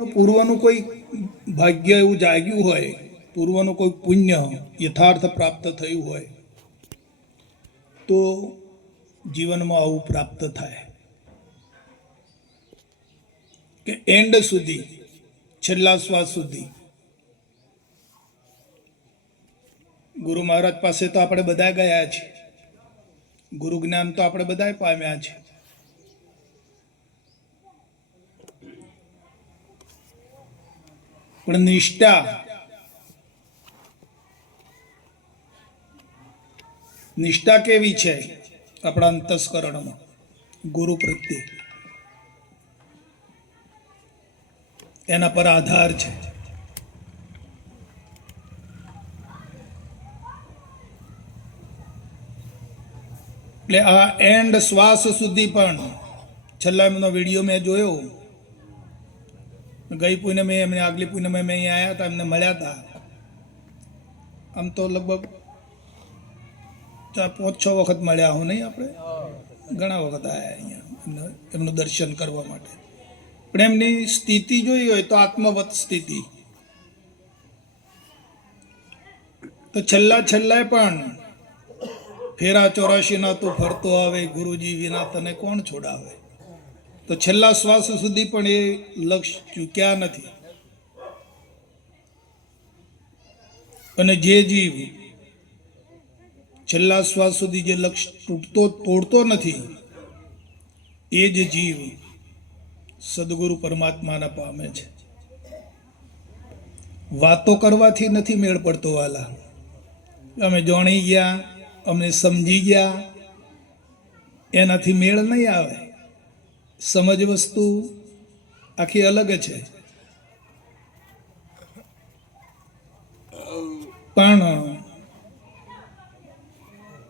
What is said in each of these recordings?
પૂર્વનું કોઈ ભાગ્ય એવું જાગ્યું હોય, પૂર્વનું કોઈ પુણ્ય યથાર્થ પ્રાપ્ત થયું હોય તો જીવનમાં આવું પ્રાપ્ત થાય કે એન્ડ સુધી, છેલ્લા શ્વાસ સુધી. ગુરુ મહારાજ પાસે તો આપણે બધા ગયા છે, ગુરુ જ્ઞાન તો આપણે બધા પામ્યા છે, પણ નિષ્ઠા કેવી છે આપણા અંતસ્કરણમાં ગુરુ પ્રત્યે, એના પર આધાર છે. એટલે આ એન્ડ શ્વાસ સુધી પણ છેલ્લા એમનો વિડીયો મેં જોયો. ગઈ પૂનમે એમને આગલી પૂનમે મેં અહીંયા આવ્યા હતા, એમને મળ્યા હતા. આમ તો લગભગ 4-5-6 વખત મળ્યા હું, નહીં આપણે ઘણા વખત આવ્યા અહીંયા એમનું દર્શન કરવા માટે. પણ એમની સ્થિતિ જોઈ હોય તો આત્મવત સ્થિતિ. તો છેલ્લા પણ ફેરા 84 તું ફરતો આવે, ગુરુજી વિના તને કોણ છોડાવે. તો છેલ્લા શ્વાસ સુધી પણ એ લક્ષ્ય ચૂક્યા નથી. અને જે જીવ છેલ્લા શ્વાસ સુધી જે લક્ષ્ય તોડતો નથી, એ જ જીવ સદગુરુ પરમાત્માના પામે છે. વાતો કરવાથી નથી મેળ પડતો વાલા. અમે જાણી ગયા, અમને સમજી ગયા, એનાથી મેળ નહીં આવે. સમજ વસ્તુ આખી અલગ છે. પણ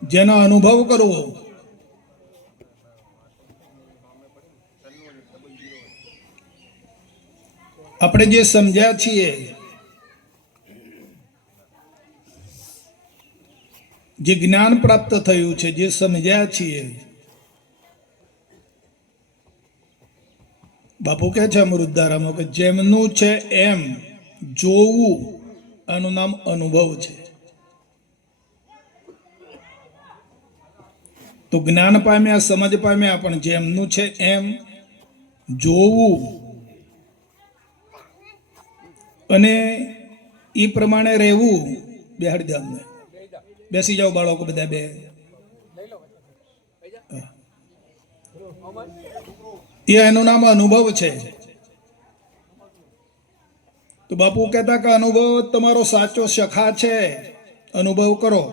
જેનો અનુભવ કરવો, આપણે જે સમજ્યા છીએ, જે જ્ઞાન પ્રાપ્ત થયું છે, જે સમજ્યા છીએ, બાપુ કહે છે અમૃતધારામાં કે જેમનું છે એમ જોવું, આનું નામ અનુભવ છે. તો જ્ઞાન પામ્યા, સમજ પામ્યા, પણ જેમનું છે એમ જોવું અને એ પ્રમાણે રહેવું. બેહાડી દે અમને. બેસી જાઓ બાળકો બધા, બે. એ એનું નામ અનુભવ છે. તો બાપુ કહેતા કે અનુભવ તમારો સાચો સખા છે, અનુભવ કરો.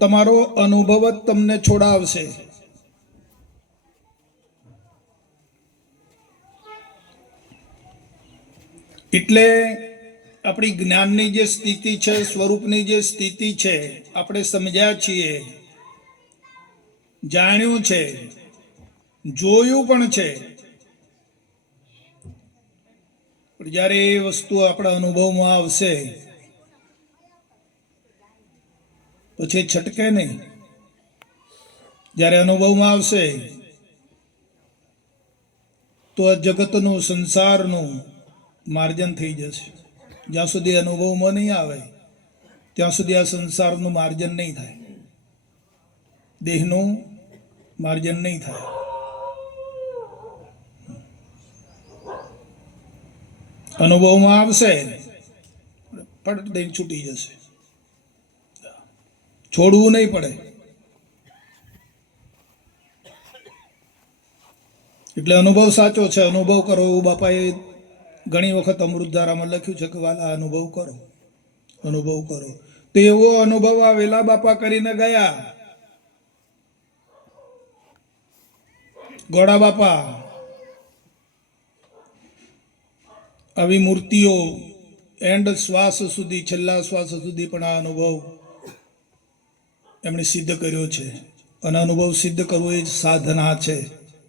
તમારો અનુભવ જ તમને છોડાવશે. એટલે આપણી જ્ઞાનની જે સ્થિતિ છે, સ્વરૂપની જે સ્થિતિ છે, આપણે સમજ્યા છીએ, જાણ્યું છે, જોયું પણ છે. પણ જ્યારે એ વસ્તુ આપણા અનુભવમાં આવશે પછી છટકે નહીં. જ્યારે અનુભવમાં આવશે તો આ જગતનું, સંસારનું માર્જન થઈ જશે. જ્યાં સુધી અનુભવમાં નહીં આવે ત્યાં સુધી આ સંસારનું માર્જન નહીં થાય, દેહનું માર્જન નહીં થાય. અનુભવમાં આવશે પડ દઈને છૂટી જશે, છોડવું નહીં પડે. એટલે અનુભવ સાચો છે, અનુભવ કરો. એવું બાપાએ ઘણી વખત અમૃતધારામાં લખ્યું છે કે વાલા અનુભવ કરો, અનુભવ કરો. તો એવો અનુભવ આ વેલા બાપા કરીને ગયા. ગોડા બાપા આવી મૂર્તિઓ એન્ડ શ્વાસ સુધી, છેલ્લા શ્વાસ સુધી પણ આ અનુભવ એમણે સિદ્ધ કર્યો છે. અને અનુભવ સિદ્ધ કરવો એ સાધના છે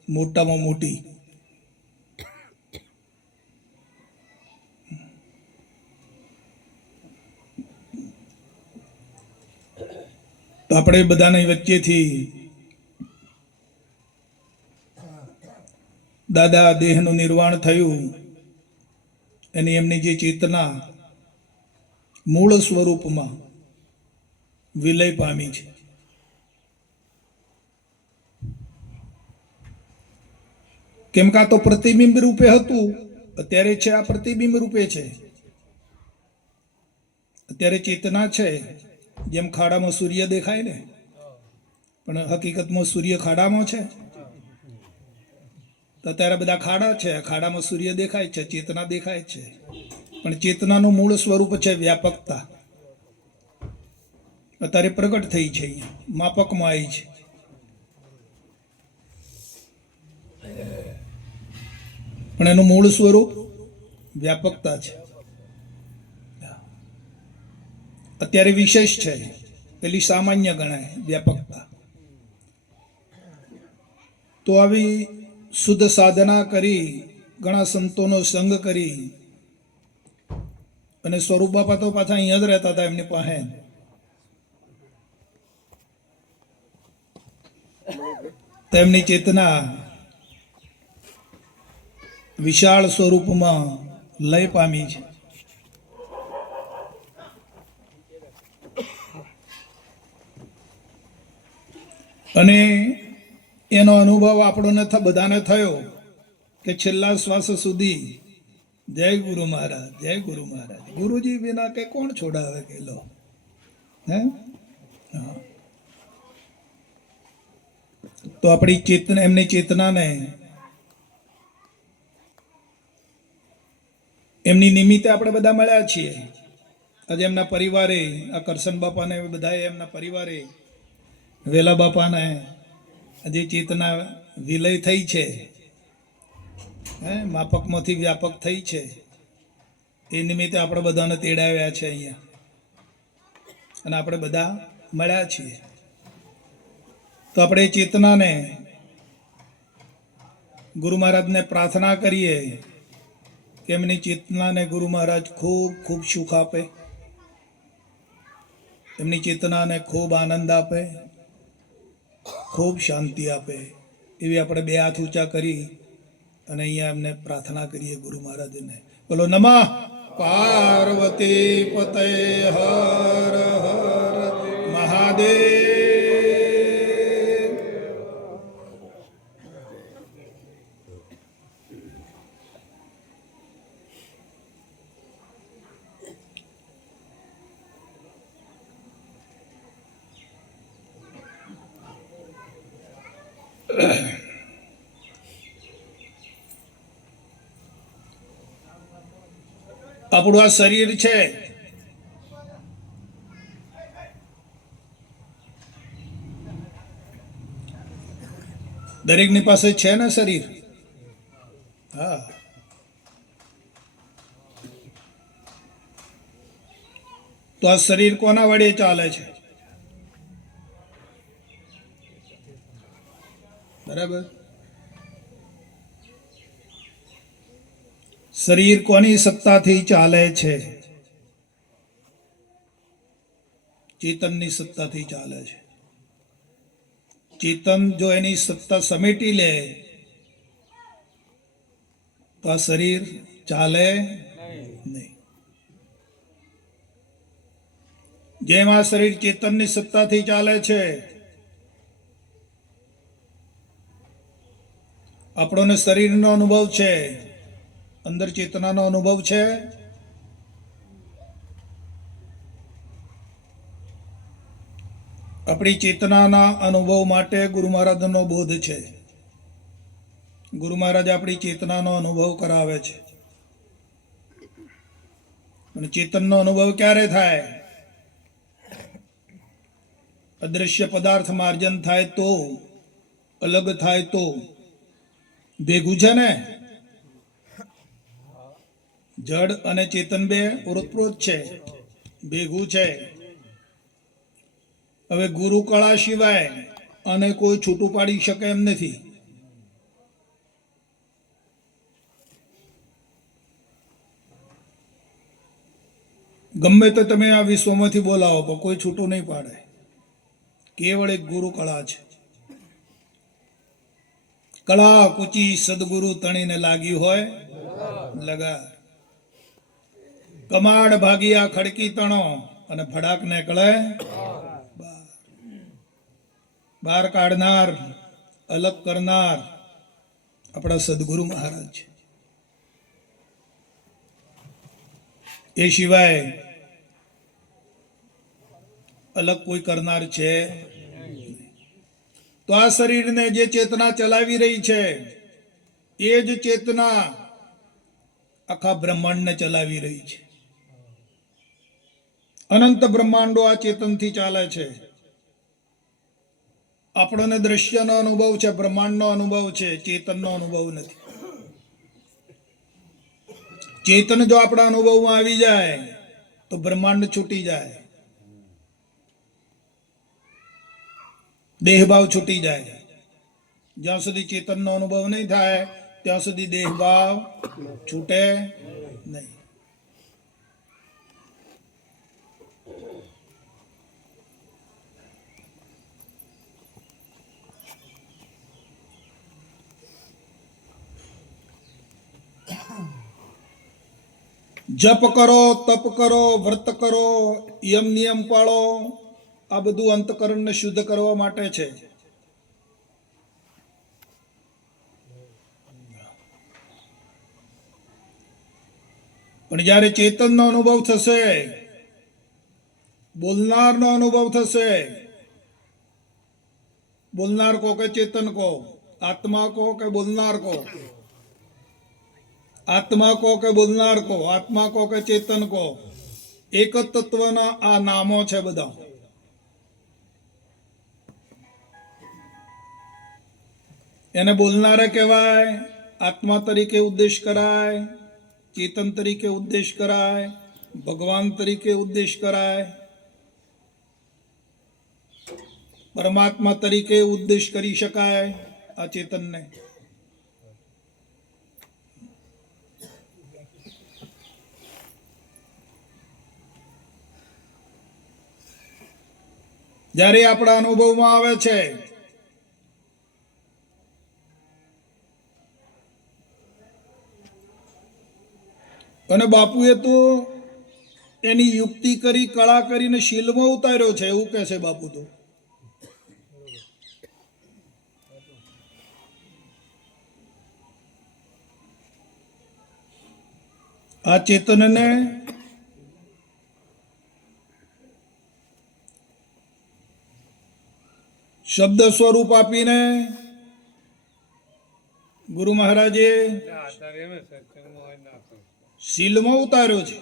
મોટામાં મોટી. તો આપણે બધાની વચ્ચેથી દાદા દેહનું નિર્વાણ થયું એની એમની જે ચેતના મૂળ સ્વરૂપમાં વિલય પામી છે. કેમ કે આ તો પ્રતિબિંબ રૂપે હતું, અત્યારે છે આ પ્રતિબિંબ રૂપે છે. અત્યારે ચેતના છે, જેમ ખાડામાં સૂર્ય દેખાય ને, પણ હકીકતમાં સૂર્ય ખાડામાં છે. તો અત્યારે બધા ખાડા છે, ખાડામાં સૂર્ય દેખાય છે, ચેતના દેખાય છે, પણ ચેતનાનું મૂળ સ્વરૂપ છે વ્યાપકતા. અત્યારે પ્રગટ થઈ છે, અહીંયા માપકમાં આવી છે. પણ એનું મૂળ સ્વરૂપ વ્યાપકતા છે. અત્યારે વિશેષ છે, પેલી સામાન્ય ગણાય વ્યાપકતા. તો આવી શુદ્ધ સાધના કરી, ઘણા સંતોનો સંગ કરી, અને સ્વરૂપ બાપા તો પાછા અહીંયા જ રહેતા હતા એમની પાસે. તેમની ચેતના વિશાળ સ્વરૂપમાં લય પામી છે. અને એનો અનુભવ આપણને બધાને થયો કે છેલ્લા શ્વાસ સુધી જય ગુરુ મહારાજ, જય ગુરુ મહારાજ. ગુરુજી વિના કે કોણ છોડાવે કે લો હે. તો આપણી ચેતના, એમની ચેતનાને એમની નિમિત્તે આપણે બધા મળ્યા છીએ. આજે એમના પરિવારે, આ કરશન બાપાને બધાએ એમના પરિવારે, વેલા બાપાને જે ચેતના વિલય થઈ છે, માપકમાંથી વ્યાપક થઈ છે, એ નિમિત્તે આપણે બધાને તેડાવ્યા છે અહીંયા, અને આપણે બધા મળ્યા છીએ. તો આપણે ચેતનાને, ગુરુ મહારાજને પ્રાર્થના કરીએ કે એમની ચેતનાને ગુરુ મહારાજ ખૂબ ખૂબ સુખ આપે, એમની ચેતનાને ખૂબ આનંદ આપે, ખૂબ શાંતિ આપે. એવી આપણે બે હાથ ઊંચા કરી અને અહીંયા એમને પ્રાર્થના કરીએ ગુરુ મહારાજને. બોલો નમઃ પાર્વતી પતય હર હર મહાદેવ. આપણું આ શરીર છે, દરેકની પાસે છે ને શરીર. હા, તો આ શરીર કોના વડે ચાલે છે? બરાબર. શરીર કોની સત્તાથી ચાલે છે? ચેતનની સત્તાથી ચાલે છે. ચેતન જો એની સત્તા સમેટી લે તો આ શરીર ચાલે નહીં. જેમ આ શરીર ચેતનની સત્તાથી ચાલે છે, આપણોને શરીરનો અનુભવ છે, અંદર ચેતનાનો અનુભવ છે. આપણી ચેતનાના અનુભવ માટે ગુરુ મહારાજનો બોધ છે. ગુરુ મહારાજ આપણી ચેતનાનો અનુભવ કરાવે છે. અને ચેતનનો અનુભવ ક્યારે થાય? અદ્રશ્ય પદાર્થ માર્જન થાય તો, અલગ થાય તો. ભેગું છે ને, જડ અને ચેતન બે ઓતપ્રોત છે, ભેગું છે. હવે ગુરુ કળા સિવાય અને કોઈ છૂટું પાડી શકે એમ નથી. ગમે તો તમે આ વિશ્વમાંથી બોલાવો પણ કોઈ છૂટું નહીં પાડે. કેવળ એક ગુરુ કળા છે. કળા કુચી સદગુરુ તણીને લાગી હોય લગાર. કમાડ ભાગિયા ખડકી તણો અને ફડાક ને કળે બહાર કાઢનાર, અલગ કરનાર આપણા સદગુરુ મહારાજ છે. એ સિવાય અલગ કોઈ કરનાર છે. તો આ શરીરને જે ચેતના ચલાવી રહી છે એ જ ચેતના આખા બ્રહ્માંડને ચલાવી રહી છે. અનંત બ્રહ્માંડો આ ચેતનથી ચાલે છે. આપણને દ્રશ્યનો અનુભવ છે, બ્રહ્માંડનો અનુભવ છે, ચેતનનો અનુભવ નથી. ચેતન જો આપણા અનુભવમાં આવી જાય તો બ્રહ્માંડ છૂટી જાય, દેહભાવ છૂટી જાય. જ્યાં સુધી ચેતનનો અનુભવ નહીં થાય ત્યાં સુધી દેહભાવ છૂટે નહીં. જપ કરો, તપ કરો, વ્રત કરો, યમ નિયમ પાળો, આ બધું અંતકરણને શુદ્ધ કરવા માટે છે. પણ જ્યારે ચેતનનો અનુભવ થશે, બોલનારનો અનુભવ થશે, બોલનાર કો કે ચેતન કો, આત્મા કો કે બોલનાર કો, આત્મા કો કે બોલનાર કો, આત્મા કો કે ચેતન કો, એક જ તત્વના આ નામો છે બધા. એને બોલનારે કહેવાય, આત્મા તરીકે ઉદ્દેશ કરાય, ચેતન તરીકે ઉદ્દેશ કરાય, ભગવાન તરીકે ઉદ્દેશ કરાય, પરમાત્મા તરીકે ઉદ્દેશ કરી શકાય આ ચેતનને. જ્યારે આપણા અનુભવમાં આવે છે અને બાપુએ તો એની યુક્તિ કરી, કળા કરીને શીલમાં ઉતાર્યો છે એવું કહે છે બાપુ. તો આ ચેતનને શબ્દ સ્વરૂપ આપીને ગુરુ મહારાજે શીલમાં ઉતાર્યો છે.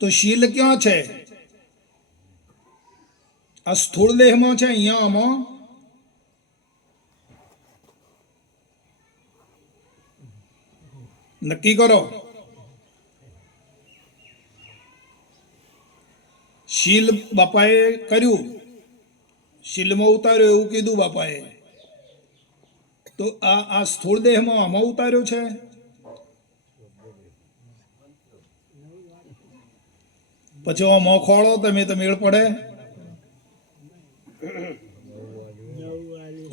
તો શીલ ક્યાં છે? આ સ્થૂળ દેહમાં છે, અહીંયા આમાં નક્કી કરો. શીલ બાપાએ કર્યું, શીલમાં ઉતાર્યો એવું કીધું બાપાએ. તો આ સ્થૂળ દેહમાં આમાં ઉતાર્યો છે. પછી આમાં ખોળો તમે તો મેળ પડે.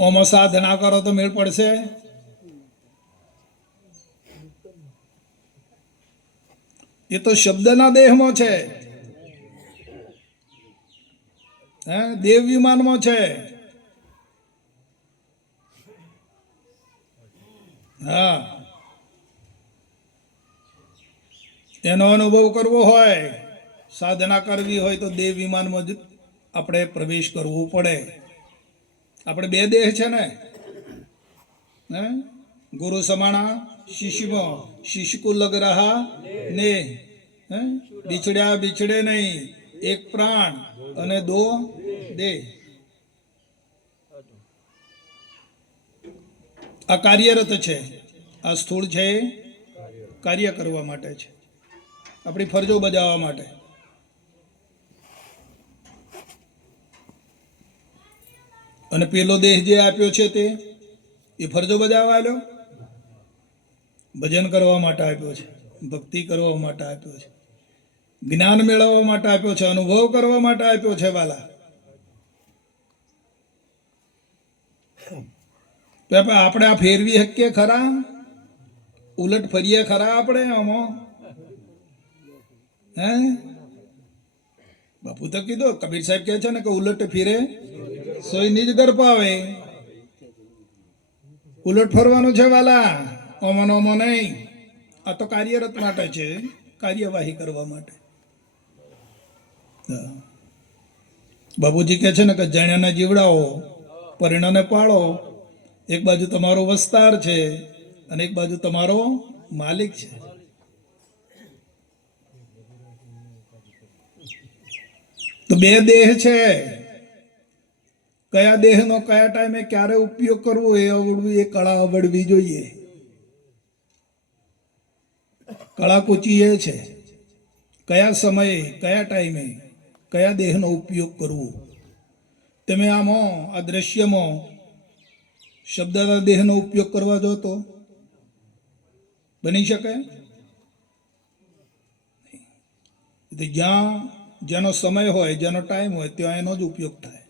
આમાં સાધના કરો તો મેળ પડશે. એ તો શબ્દના દેહમાં છે, દેવ વિમાનમાં છે. હા, એનો અનુભવ કરવો હોય, સાધના કરવી હોય તો દેવ વિમાનમાં જ આપણે પ્રવેશ કરવો પડે. આપણે બે દેહ છે ને, ગુરુ સમાણા શિષ્યમાં, શિષ્ય કો લગ રહા ને, બિછડ્યા બિછડે નહીં, એક પ્રાણ અને દો દેહ. આ કાર્યરત છે. આ સ્થૂળ છે એ કાર્ય કરવા માટે છે, આપણી ફરજો બજાવવા માટે. અને પેલો દેહ જે આપ્યો છે તે એ ફરજો બજાવવા આવ્યો, ભજન કરવા માટે આપ્યો છે, ભક્તિ કરવા માટે આપ્યો છે, જ્ઞાન મેળવવા માટે આપ્યો છે, અનુભવ કરવા માટે આપ્યો છે વાલા. તો આપણે આ ફેરવી શકીએ ખરા? ઉલટ ફરીએ ખરા આપણે આમાં? હે બાપુ તો કીધું, કબીર સાહેબ કહે છે ને કે ઉલટ ફીરે સોય નિજ ઘર પાવે. ઉલટ ફરવાનું છે વાલા, ઓમો ઓમો નહીં. આ તો કાર્યરત માટે છે, કાર્યવાહી કરવા માટે. બાપુજી કહે છે ને કે જણ્યાને જીવડાવો, પરિણાને પાળો. એક બાજુ તમારો વસ્તાર છે અને એક બાજુ તમારો માલિક છે. તો બે દેહ છે. કયા દેહનો કયા ટાઈમે ક્યારે ઉપયોગ કરવો એ આવડવું, એ કળા આવડવી જોઈએ. કળા કૂચી એ છે કયા સમયે કયા ટાઈમે કયા દેહનો ઉપયોગ કરવો. તમે આમાં આ દ્રશ્યમાં શબ્દના દેહનો ઉપયોગ કરવા જો તો બની શકે? જ્યાં જેનો સમય હોય, જેનો ટાઈમ હોય, ત્યાં એનો જ ઉપયોગ થાય.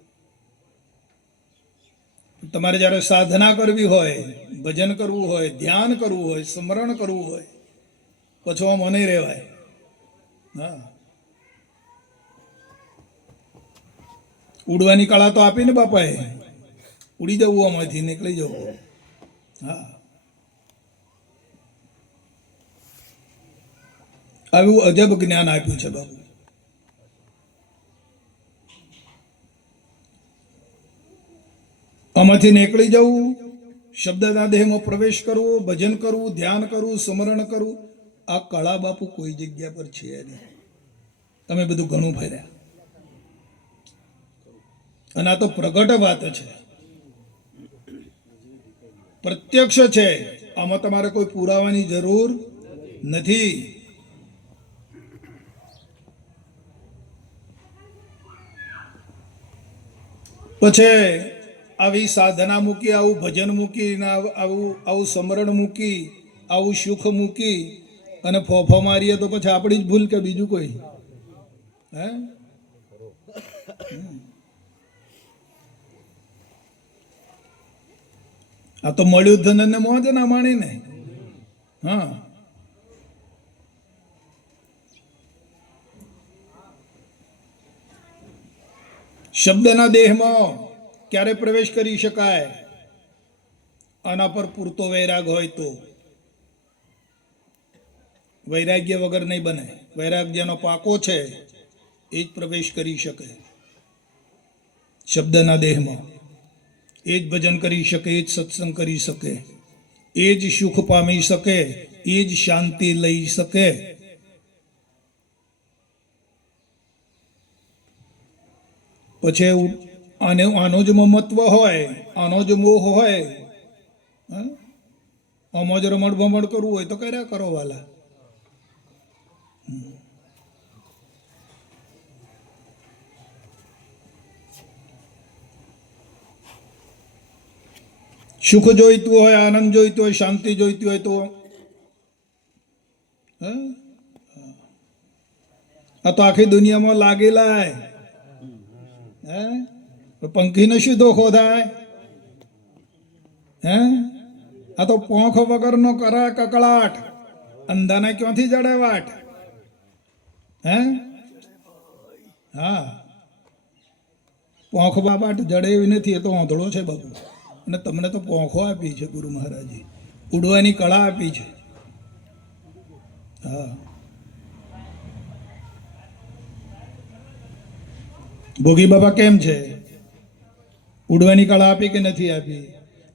તમારે જ્યારે સાધના કરવી હોય, ભજન કરવું હોય, ધ્યાન કરવું હોય, સ્મરણ કરવું હોય, પછી આમ નહીં રહેવાય. હા, ઉડવાની કળા તો આપી ને બાપાએ. ઉડી જવું, આમાંથી નીકળી જવું. હા, આવું અજબ જ્ઞાન આપ્યું છે બાપુ. આમાંથી નીકળી જવું, શબ્દના દેહમાં પ્રવેશ કરવો, ભજન કરવું, ધ્યાન કરવું, સ્મરણ કરવું, આ કળા બાપુ કોઈ જગ્યા પર છે નહીં. તમે બધું ઘણું ફર્યા અને આ તો પ્રગટ વાત છે, પ્રત્યક્ષ છે. આમાં તમારે કોઈ પુરાવાની જરૂર નથી. પછી આવી સાધના મૂકી, આવું ભજન મૂકી, આવું સ્મરણ મૂકી, આવું સુખ મૂકી અને ફોફા મારીએ તો પછી આપણી જ ભૂલ કે બીજું કોઈ? હે, આ તો મળ્યું ધન ને મોજ ના માણીને. હા, શબ્દના દેહમાં ક્યારે પ્રવેશ કરી શકાય? આના પર પૂરતો વૈરાગ હોય તો. વૈરાગ્ય વગર નહીં બને. વૈરાગ્યનો પાકો છે એ જ પ્રવેશ કરી શકે શબ્દના દેહમાં. એ જ ભજન કરી શકે, એ જ સત્સંગ કરી શકે, એ જ સુખ પામી શકે, એ જ શાંતિ લઈ શકે. પછી આનો જ મમત્વ હોય, આનો જ મોહ હોય. આમાં જ રમણ ભમણ કરવું હોય તો કર્યા કરો વાલા. સુખ જોઈતું હોય, આનંદ જોઈતું હોય, શાંતિ જોઈતી હોય તો આ તો આખી દુનિયામાં લાગેલા. હે, પંખીને શું ધોખો થાય? હે, આ તો પોંખ વગરનો કરે કકળાટ. અંધાને ક્યાંથી જડે વાટ? હે, હા, પોંખ બાબાટ જડે એવી નથી. એ તો ઓંધળો છે બાપુ. અને તમને તો પોંખો આપી છે ગુરુ મહારાજે, ઉડવાની કળા આપી છે. હા, ભોગી બાબા કેમ છે? ઉડવાની કળા આપી કે નથી આપી?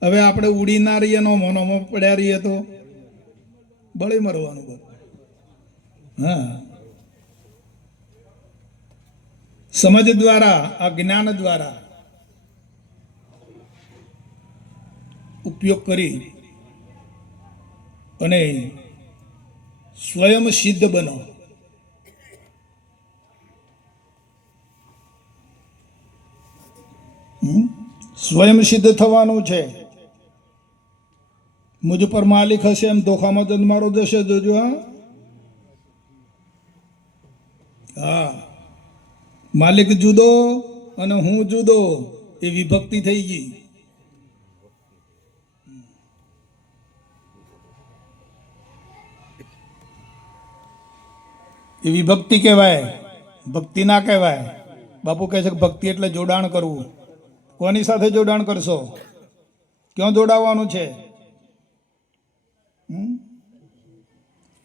હવે આપણે ઉડી ના રહીએ, નોમો પડ્યા રહીએ તો બળી મરવાનું બાપુ. હા, સમજ દ્વારા, આ જ્ઞાન દ્વારા ઉપયોગ કરી અને સ્વયં સિદ્ધ બનો. સ્વયં સિદ્ધ થવાનું છે. મુજ પર માલિક હશે એમ ધોખામાં જ મારો જશે, જોજો. હા, માલિક જુદો અને હું જુદો, એ વિભક્તિ થઈ ગઈ. એ વિભક્તિ કહેવાય, ભક્તિ ના કહેવાય. બાપુ કહે છે કે ભક્તિ એટલે જોડાણ કરવું. કોની સાથે જોડાણ કરશો? ક્યાં જોડાવાનું છે?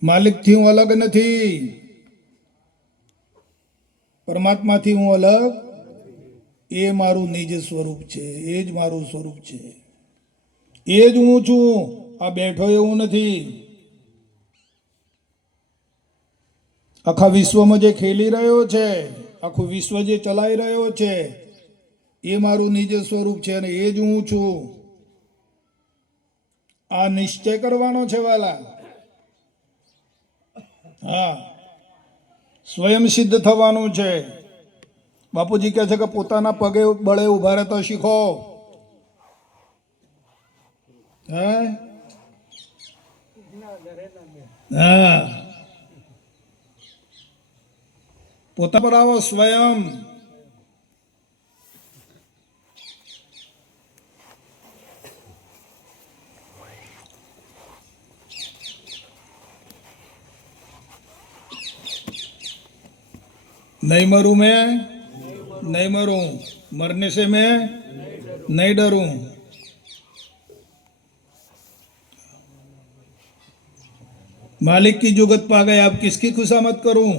માલિકથી હું અલગ નથી, પરમાત્માથી હું અલગ. એ મારું નિજ સ્વરૂપ છે, એ જ મારું સ્વરૂપ છે, એ જ હું છું. આ બેઠો એવું નથી. આખા વિશ્વમાં જે ખેલી રહ્યો છે, આખું વિશ્વ જે ચલાઈ રહ્યો છે, એ મારું નિજ સ્વરૂપ છે અને એ જ હું છું. આ નિશ્ચય કરવાનો છે વાલા. હા, સ્વયં સિદ્ધ થવાનું છે. બાપુજી કહે છે કે પોતાના પગે બળે ઉભા રહેતા શીખો. હા, પોતા પર આવો સ્વયં. नहीं मरूं मैं, नहीं मरूं, मरने से मैं नहीं डरूं. मालिक की जुगत पा गए, अब किसकी खुशामद करूं?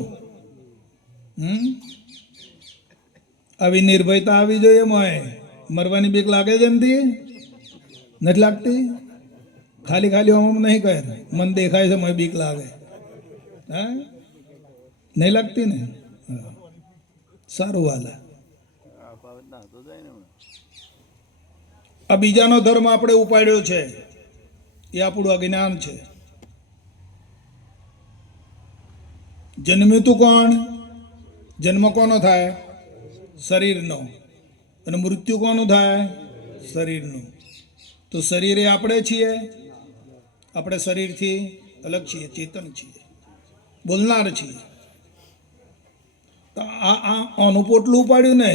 આવી નિર્ભયતા આવી જોઈએ. મોય મરવાની બીક લાગે છે એમથી? નથી લાગતી? ખાલી ખાલી આમ નહીં કહે, મન દેખાય છે મને બીક લાગે. હા, નહીં લાગતી ને? સારું વાલા. આ બીજાનો ધર્મ આપણે ઉપાડ્યો છે, એ આપણું અજ્ઞાન છે. જન્મ્યું તું કોણ? જન્મ કોનો થાય? શરીરનો. અને મૃત્યુ કોનું થાય? શરીરનું. તો શરીર એ આપણે છીએ. આપણે શરીરથી અલગ છીએ, ચેતન છીએ, બોલનાર છીએ. તો આનું પોટલું ઉપાડ્યું ને,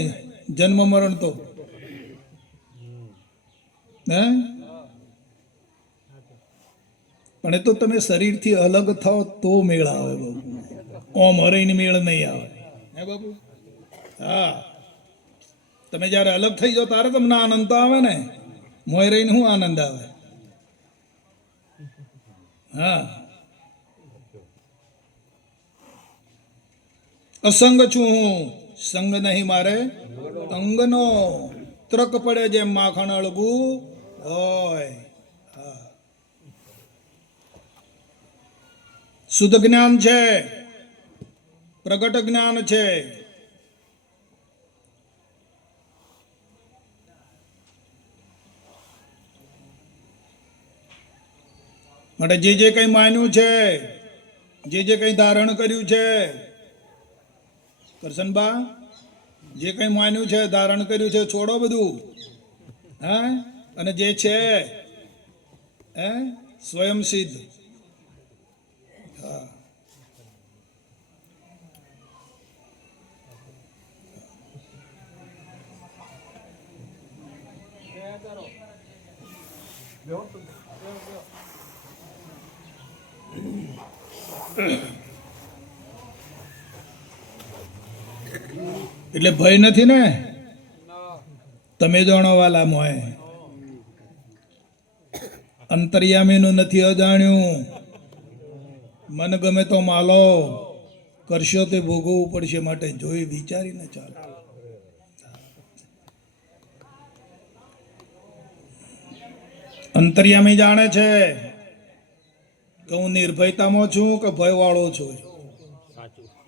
જન્મ મરણ તો. હે, પણ એ તો તમે શરીરથી અલગ થાઓ તો મેળ આવે બાબુ. ઓમ હરીને મેળ નહીં આવે. હે બાબુ? હા, તમે જ્યારે અલગ થઈ જાઓ ત્યારે તમને આનંદ તો આવે ને. મોય રહીને શું આનંદ આવે? હા, અસંગ છું હું, સંગ નહીં મારે અંગનો. ત્રક પડે જેમ માખણ અળગું હોય. શુદ્ધ જ્ઞાન છે, પ્રગટ જ્ઞાન છે. માટે જે જે કંઈ માન્યું છે, જે જે કંઈ ધારણ કર્યું છે, કરશનબા, જે કંઈ માન્યું છે, ધારણ કર્યું છે, છોડો બધું. હે, અને જે છે હે સ્વયં સિદ્ધ. હા, એટલે ભય નથી ને? તમે જાણો વાલા મોય. અંતર્યામીનું નથી અજાણ્યું. મન ગમે તો માલો, કરશો તે ભોગવવું પડશે. માટે જોઈ વિચારીને ચાલો. અંતર્યામી જાણે છે કે હું નિર્ભયતામાં છું કે ભય વાળો છું.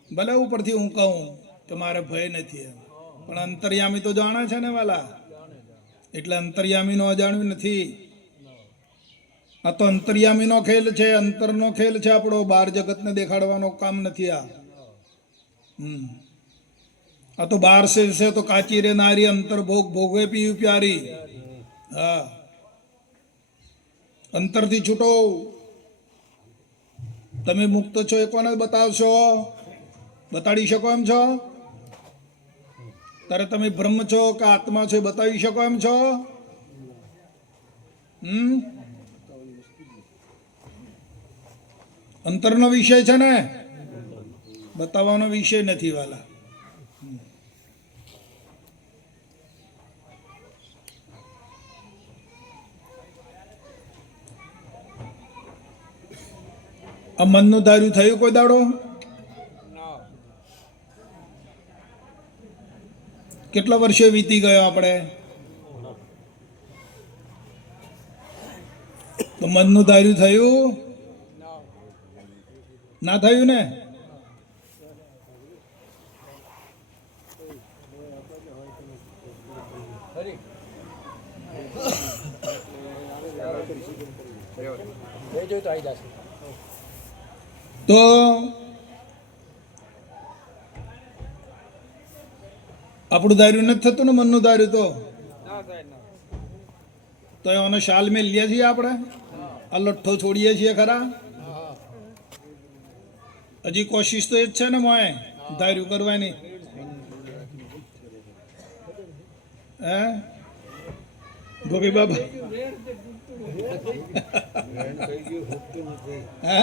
ભલે ઉપરથી હું કહું કે મારે ભય નથી, પણ અંતર્યામી તો જાણે છે ને વાલા. એટલે અંતર્યામી નો અજાણ્યું નથી. આ તો અંતર્યામી નો ખેલ છે, અંતરનો ખેલ છે આપણો. બાર જગતને દેખાડવાનો કામ નથી આ. આ તો બાર છે તો કાચી રે નારી, અંતર ભોગ ભોગવે પીવી પ્યારી. હા, અંતરથી છૂટો. તમે મુક્ત છો એ કોને બતાવશો? બતાડી શકો એમ છો? ત્યારે તમે બ્રહ્મ છો કે આત્મા છો બતાવી શકો એમ છો? અંતરનો વિષય છે ને. બતાવવાનો વિષય નથી વાલા. આ મનનું ધાર્યું થયું કોઈ દાડો? કેટલા વર્ષે વીતી ગયો આપણે? તો મનનું ધાર્યું થયું? ના થયું ને? તો આપણું ધાર્યું નથી થતું ને મનનું ધાર્યું તો એનો શાલ મેં લઈએ છીએ આપણે, આ લઠ્ઠો છોડીએ છીએ ખરા? હજી કોશિશ તો એ જ છે ને મોએ ધાર્યું કરવાની. હે ગોપી બાબા? હે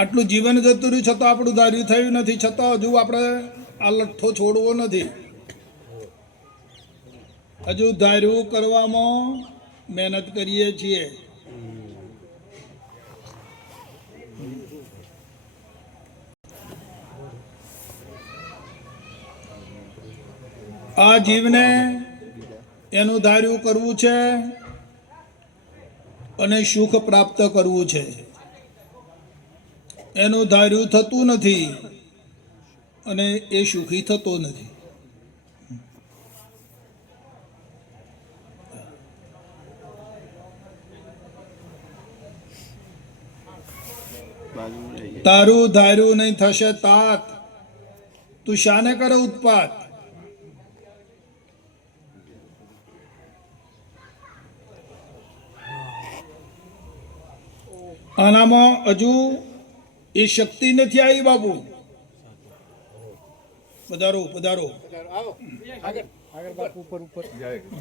આટલું જીવન જતું રહ્યું છતાં આપણું ધાર્યું થયું નથી, છતાં હજુ આપણે આ લઠ્ઠો છોડવો નથી. હજુ ધાર્યું કરવામાં મહેનત કરીએ છીએ. આ જીવને એનું ધાર્યું કરવું છે અને સુખ પ્રાપ્ત કરવું છે. એનું ધાર્યું થતું નથી અને એ સુખી થતો નથી. તારું ધાર્યું નહીં થશે તાત, તું શાને કરે ઉત્પાત? આનામાં હજુ એ શક્તિ નથી આવી બાબુ. પધારો પધારો.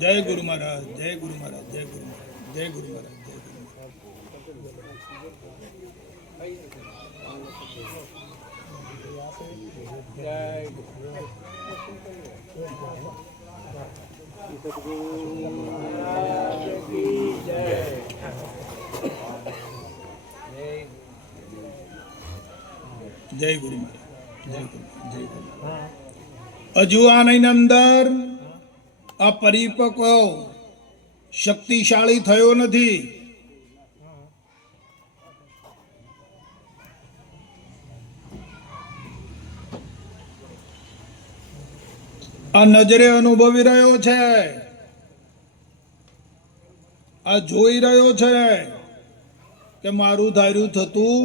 જય ગુરુ મહારાજ, જય ગુરુ મહારાજ, જય ગુરુ મહારાજ, જય ગુરુ મહારાજ, જય ગુરુ જય ગુરુ મહારાજ, જય ગુરુ, જય ગુરુ. હજુ આની અંદર આ પરિપક્વ શક્તિશાળી થયો નથી. આ નજરે અનુભવી રહ્યો છે, આ જોઈ રહ્યો છે કે મારું ધાર્યું થતું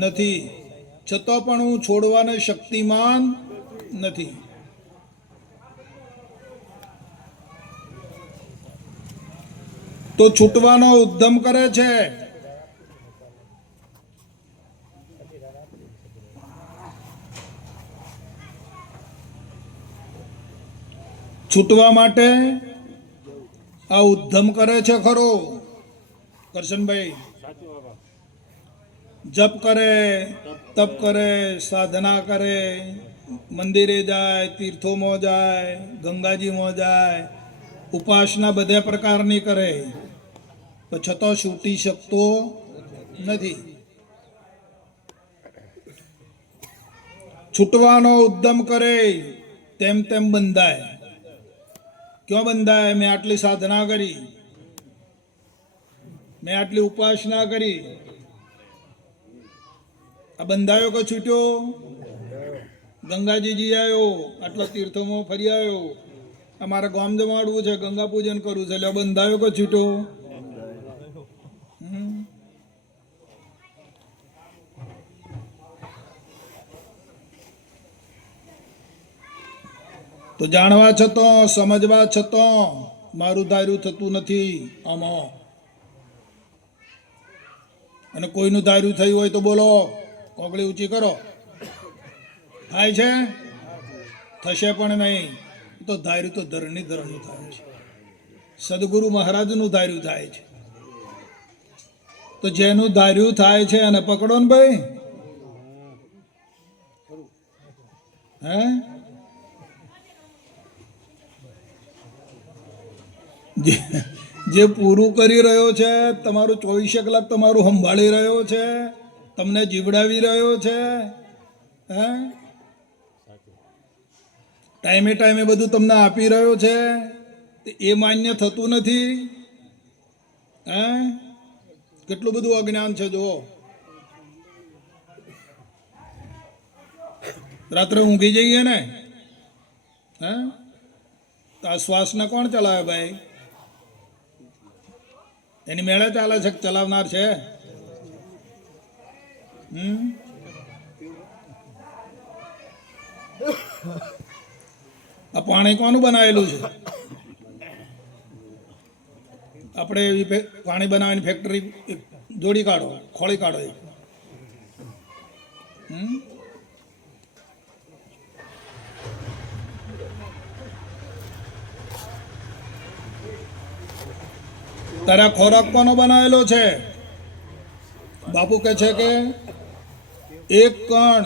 નથી, છતાં પણ હું છોડવાને શક્તિમાન નથી. તો છૂટવાનો ઉદ્યમ કરે છે. છૂટવા માટે આ ઉદ્યમ કરે છે ખરો કરશનભાઈ? જપ કરે, તપ કરે, સાધના કરે, મંદિરે જાય, તીર્થોમાં જાય, ગંગાજીમાં જાય, ઉપાસના બધા પ્રકારની કરે, પણ છતાં છૂટી શકતો નથી. છૂટવાનો ઉદ્યમ કરે તેમ તેમ બંધાય. ક્યાં બંધાય? મેં આટલી સાધના કરી, મેં આટલી ઉપાસના કરી, આ બંધાયો કે છૂટ્યો? ગંગાજી આવ્યો, આટલા તીર્થોમાં ફરી આવ્યો, અમારે ગામ જમાડવું છે, ગંગા પૂજન કરવું છે, એટલે બંધાયો કે છૂટ્યો? તો જાણવા છતાં, સમજવા છતાં મારું ધાર્યું થતું નથી આમાં. અને કોઈનું ધાર્યું થયું હોય તો બોલો, કોગળી ઊંચી કરો. થાય છે? થશે પણ નહીં. તો ધાર્યું તો ધરણી ધરનું થાય છે. સદગુરુ મહારાજનું ધાર્યું થાય છે. તો જેનું ધાર્યું થાય છે એને પકડો ને ભાઈ. હે જે પૂરું કરી રહ્યો છે, તમારું 24 કલાક તમારું સંભાળી રહ્યો છે, તમને જીવડાવી રહ્યો છે, હે ટાઈમે ટાઈમે બધું તમને આપી રહ્યો છે, એ માન્ય થતું નથી. હે કેટલું બધું અજ્ઞાન છે જુઓ. રાત્રે ઊંઘી જઈએ ને, હે તો આ શ્વાસને કોણ ચલાવે ભાઈ? એની મેળે ચાલે છે, ચલાવનાર છે? આ પાણી કોનું બનાવેલું છે? આપણે એવી પાણી બનાવવાની ફેક્ટરી જોડી કાઢો, ખોળી કાઢો. તારા ખોરાક કોનો બનાવેલો છે? બાપુ કહે છે કે એક કણ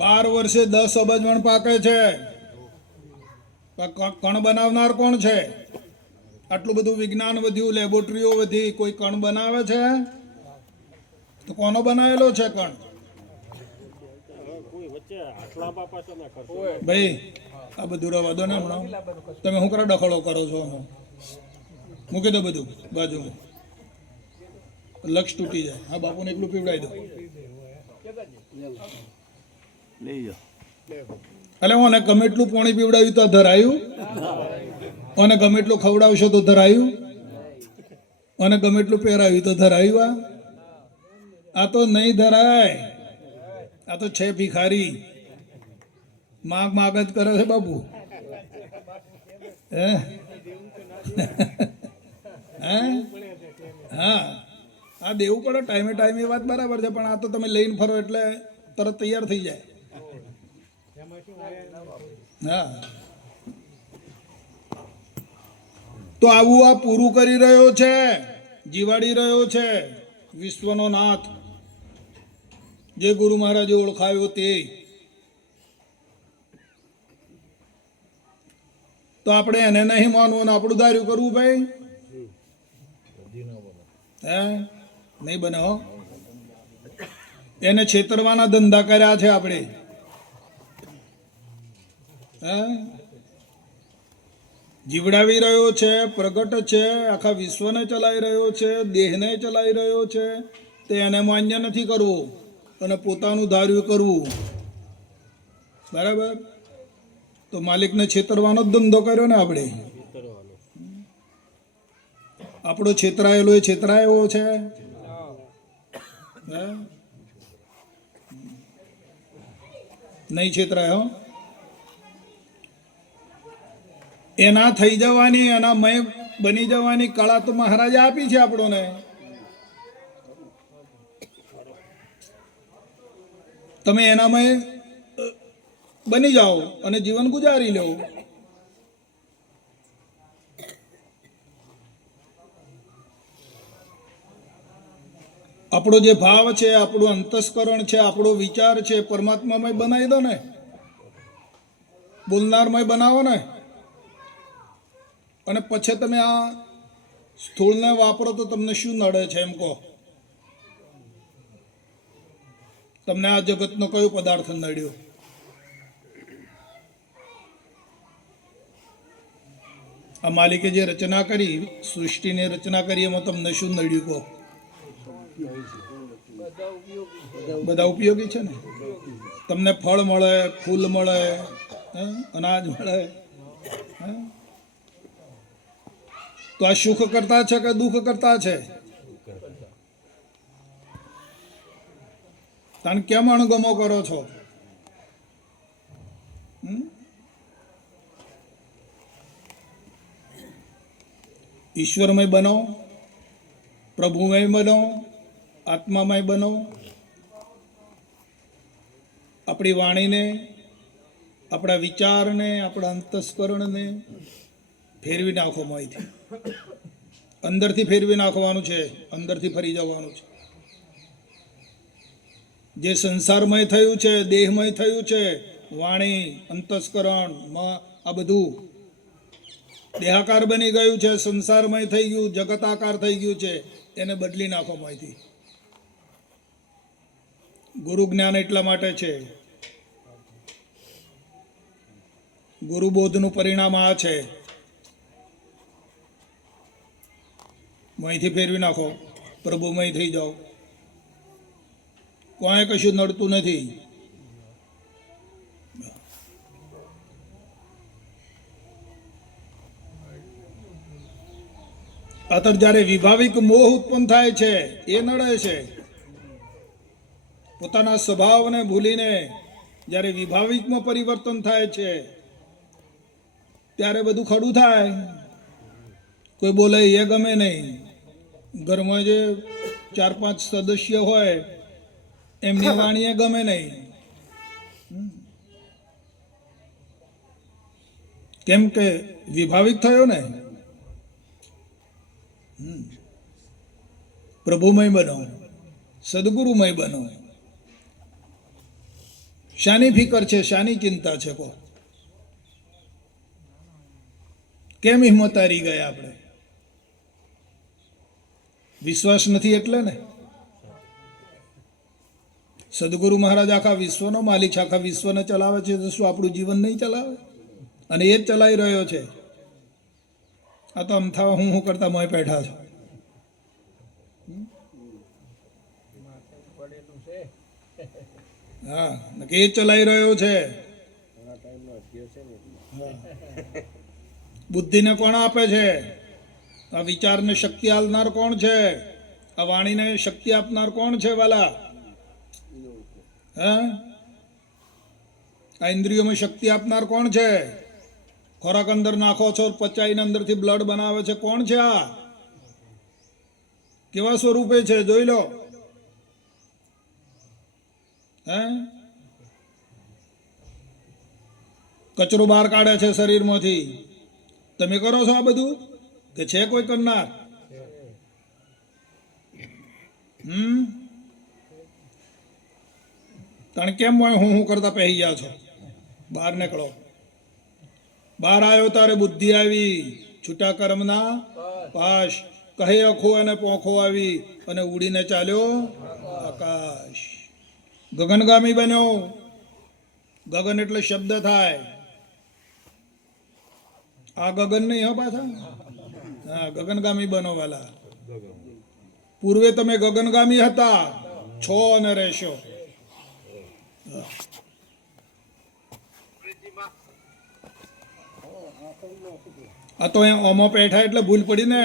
12 વર્ષે 10 અબજ મણ પાકે છે. કણ બનાવનાર કોણ છે? આટલું બધું વિજ્ઞાન વધ્યું, લેબોરેટરીઓ વધી, કોઈ કણ બનાવે છે? તો કોનો બનાવેલો છે કણ? ભાઈ આ બધું રવા દો ને હમણાં. તમે શું કરો ડખડો કરો છો? મૂકી દો બધું બાજુમાં, લક્ષ તૂટી જાય. હા બાપુને એકલું પીવડાવી દો. એટલે હું ગમે એટલું પાણી પીવડાવ્યું તો ધરાયું, અને ગમે એટલું ખવડાવશો તો ધરાયું, અને ગમે એટલું પહેરાવ્યું તો ધરાયું. આ તો નહીં ધરાય. આ તો છે ભિખારી, માગ માગ જ કરે છે બાપુ. હે હા આ દેવું પડે ટાઈમે ટાઈમે, એ વાત બરાબર છે. પણ આ તો તમે લઈને ફરો એટલે તરત તૈયાર થઈ જાય. હા તો આવું આ પૂરું કરી રહ્યો છે, જીવાડી રહ્યો છે વિશ્વનો નાથ, જે ગુરુ મહારાજે ઓળખાયો તે. તો આપણે એને નહીં માનવું ને આપણું ધાર્યું કરવું ભાઈ? હે નહીં બને હો. એને છેતરવાના ધંધા કર્યા છે આપણે. હે જીવડાવી રહ્યો છે, પ્રગટ છે, આખા વિશ્વને ચલાવી રહ્યો છે, દેહને ચલાવી રહ્યો છે. તે એને માન્ય નથી કરવું અને પોતાનું ધાર્યું કરવું. બરાબર? તો માલિકને છેતરવાનો જ ધંધો કર્યો ને આપણે. આપણો છેતરાયેલો એ છેતરાયો છે. નહીં છેતરાય હો. એના થઈ જવાની, એના મય બની જવાની કળા તો મહારાજે આપી છે આપણોને. તમે એનામય બની જાઓ અને જીવન ગુજારી લો. આપણો જે ભાવ છે, આપણું અંતસ્કરણ છે, આપણો વિચાર છે, પરમાત્મામય બનાવી દો ને, બોલનારમય બનાવો ને. અને પછી તમે આ સ્થૂળને વાપરો તો તમને શું નડે છે એમ કહો? તમને આ જગતનો કયો પદાર્થ નડ્યો? આ માલિકે જે રચના કરી, સૃષ્ટિની રચના કરી, એમાં તમને શું નડ્યું કહો? બધા ઉપયોગી છે ને. તમને ફળ મળે, ફૂલ મળે, અનાજ મળે. તો આ સુખ કરતા છે કે દુઃખ કરતા છે? કારણ કેમ અણગમો કરો છો? ઈશ્વરમય બનો, પ્રભુમય બનો, આત્મામય બનો. આપણી વાણીને, આપણા વિચારને, આપણા અંતસ્કરણને ફેરવી નાખો માહિતી. અંદરથી ફેરવી નાખવાનું છે, અંદરથી ફરી જવાનું છે. જે સંસારમય થયું છે, દેહમય થયું છે, વાણી, અંતસ્કરણ, આ બધું દેહાકાર બની ગયું છે, સંસારમય થઈ ગયું, જગતાકાર થઈ ગયું છે, એને બદલી નાખો માહિતી. ગુરુ જ્ઞાન એટલા માટે છે. ગુરુબોધનું પરિણામ આ છે. મયથી ફેરવી નાખો, પ્રભુમય થઈ જાઓ. કોઈ કશું નડતું નથી. અત્યારે જ્યારે વિભાવિક મોહ ઉત્પન્ન થાય છે એ નડે છે. પોતાના સ્વભાવને ભૂલીને જ્યારે વિભાવિકમાં પરિવર્તન થાય છે ત્યારે બધું ખડું થાય. કોઈ બોલે એ ગમે નહીં. ઘરમાં જે 4-5 સદસ્ય હોય એમની વાણી એ ગમે નહીં. કેમ કે વિભાવિક થયો ને. પ્રભુમય બનો, સદગુરુમય બનો. શાની ફિકર છે, શાની ચિંતા છે? કો કેમ હિંમત હારી ગયા આપણે? વિશ્વાસ નથી એટલે ને. સદગુરુ મહારાજ આખા વિશ્વનો માલિક છે, આખા વિશ્વને ચલાવે છે, તો શું આપણું જીવન નહીં ચલાવે? અને એ જ ચલાવી રહ્યો છે. આ તો અમથા હું કરતા મોય બેઠા છો. હા, એ જ ચલાવી રહ્યો છે. બુદ્ધિને કોણ આપે છે? આ વિચારને શક્તિ આપનાર કોણ છે? આ વાણીને શક્તિ આપનાર કોણ છે વાલા? હા, આ ઇન્દ્રિયોમાં શક્તિ આપનાર કોણ છે? ખોરાક અંદર નાખો છો, પચાઈને અંદરથી બ્લડ બનાવે છે, કોણ છે આ? કેવા સ્વરૂપે છે જોઈ લો. હે, કચરો બહાર કાઢે છે શરીરમાંથી. તમે કરો છો આ બધું કે છે કોઈ કરનાર? તણ કેમ હું કરતા પહેરી ગયા છો? બહાર નીકળો. બહાર આવ્યો તારે બુદ્ધિ આવી, છૂટા કર્મના પાશ. કહે અખો અને પોખો આવી અને ઉડીને ચાલ્યો આકાશ. ગગનગામી બન્યો. ગગન એટલે શબ્દ થાય. આ ગગન નહીં હો પાછા. હા, ગગનગામી બનો વાલા. પૂર્વે તમે ગગનગામી હતા, છો અને રહેશો. આ તો ઓમો પેઠા એટલે ભૂલ પડી ને.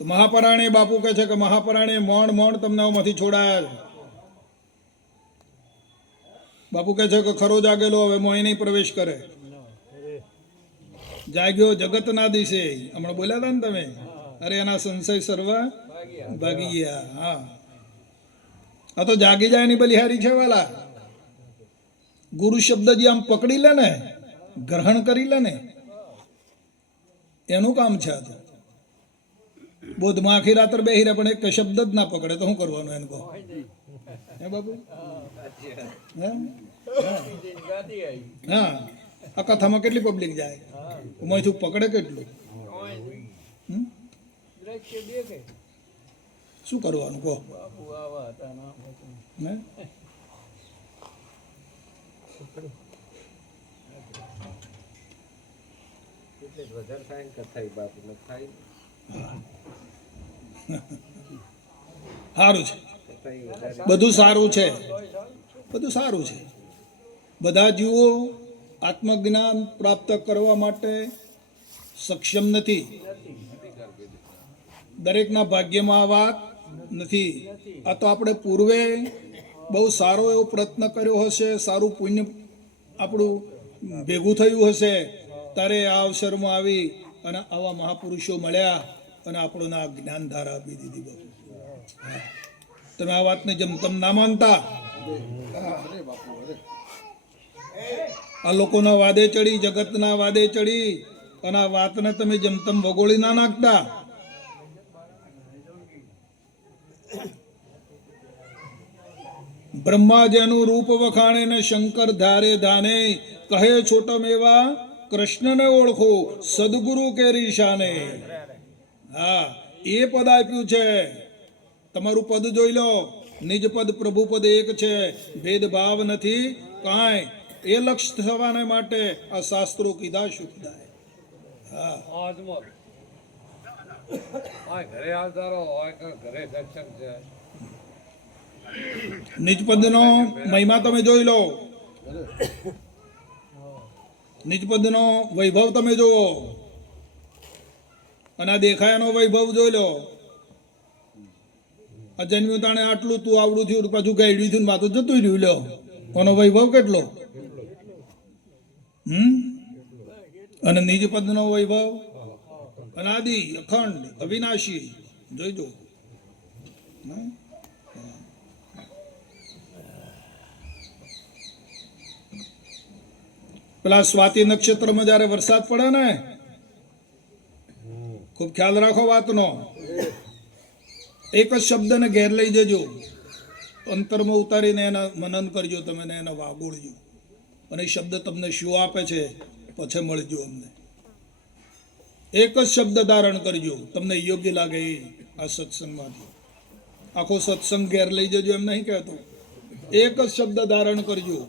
તો મહાપરાણી બાપુ કહે છે કે મહાપરાણી મોણ તમને આમાંથી છોડાયા. બાપુ કહે છે કે ખરો જાગેલો હવે મોય નહીં પ્રવેશ કરે. જાગ્યો જગત ના દિશે. હમણાં બોલ્યા હતા ને તમે, અરે એના સંશય સર્વ ભાગી ગયા. હા, આ તો જાગી જાય ની બલિહારી છે વાલા. ગુરુ શબ્દ જે આમ પકડી લે ને, ગ્રહણ કરી લે ને, એનું કામ છે. આ તો બોધમાં આખી રાત્ર બેહી રહે પણ એક શબ્દ જ ના પકડે તો શું કરવાનું એને કહો? હે બાપુ? હા, આ કથામાં કેટલી પબ્લિક જાય, મોયથી પકડે કેટલું? શું કરવાનું કહો? સારું છે, બધું સારું છે, બધું સારું છે. બધા જીવો આત્મજ્ઞાન પ્રાપ્ત કરવા માટે સક્ષમ નથી. દરેકના ભાગ્યમાં આ વાત નથી. આ તો આપણે પૂર્વે બહુ સારો એવો પ્રયત્ન કર્યો હશે, સારું પુણ્ય આપણું ભેગું થયું હશે, ત્યારે આ અવસરમાં આવી અને આવા મહાપુરુષો મળ્યા અને આપણને આ જ્ઞાન ધારા આપી દીધી. બાપુ, તમે આ વાતને જેમ તમ ના માનતા. આ લોકોના વાદે ચડી, જગતના વાદે ચડી અને આ વાતને તમે જેમ તમ વગોળી ના નાખતા. બ્રહ્મા જેનું રૂપ વખાણે ને શંકર ધારે ધાને, કહે છોટમ એવા કૃષ્ણને ઓળખો સદગુરુ કેરી શાને. હા, એ પદ આપ્યું છે. તમારું પદ જોઈ લો, નિજ પદ પ્રભુ પદ એક છે, ભેદભાવ નથી કાંઈ. એ લક્ષ્ય થવાને માટે આ શાસ્ત્રો કીધા શુદ્ધાય. હા, ઘરે આવતારો હોય કે ઘરે સત્સંગ છે. નિજ પદનો મહિમા તમે જોઈ લો, નિજ પદનો વૈભવ તમે જુઓ, અને આ દેખાયાનો વૈભવ જોઈ લો. આ જન્મ્યું તાણે આટલું તું આવડું થયું, પાછું ગાઈડ્યું થયું, માથું જતું રહ્યું. લ્યો, કોનો વૈભવ કેટલો. અને નિજ પદનો વૈભવ અનાદિ અખંડ અવિનાશી જોઈજો. પેલા સ્વાતિ નક્ષત્રમાં જયારે વરસાદ પડે ને, ખૂબ ખ્યાલ રાખો વાતનો. એક જ શબ્દને ઘેર લઈ જજો, અંતરમાં ઉતારીને એના મનન કરજો તમે, એને વાગોળજો, અને એ શબ્દ તમને શું આપે છે પછી મળજો અમને. એક જ શબ્દ ધારણ કરજો, તમને યોગ્ય લાગે એ. આ સત્સંગમાંથી આખો સત્સંગ ઘેર લઈ જજો એમ નહીં કહેતો. એક જ શબ્દ ધારણ કરજો,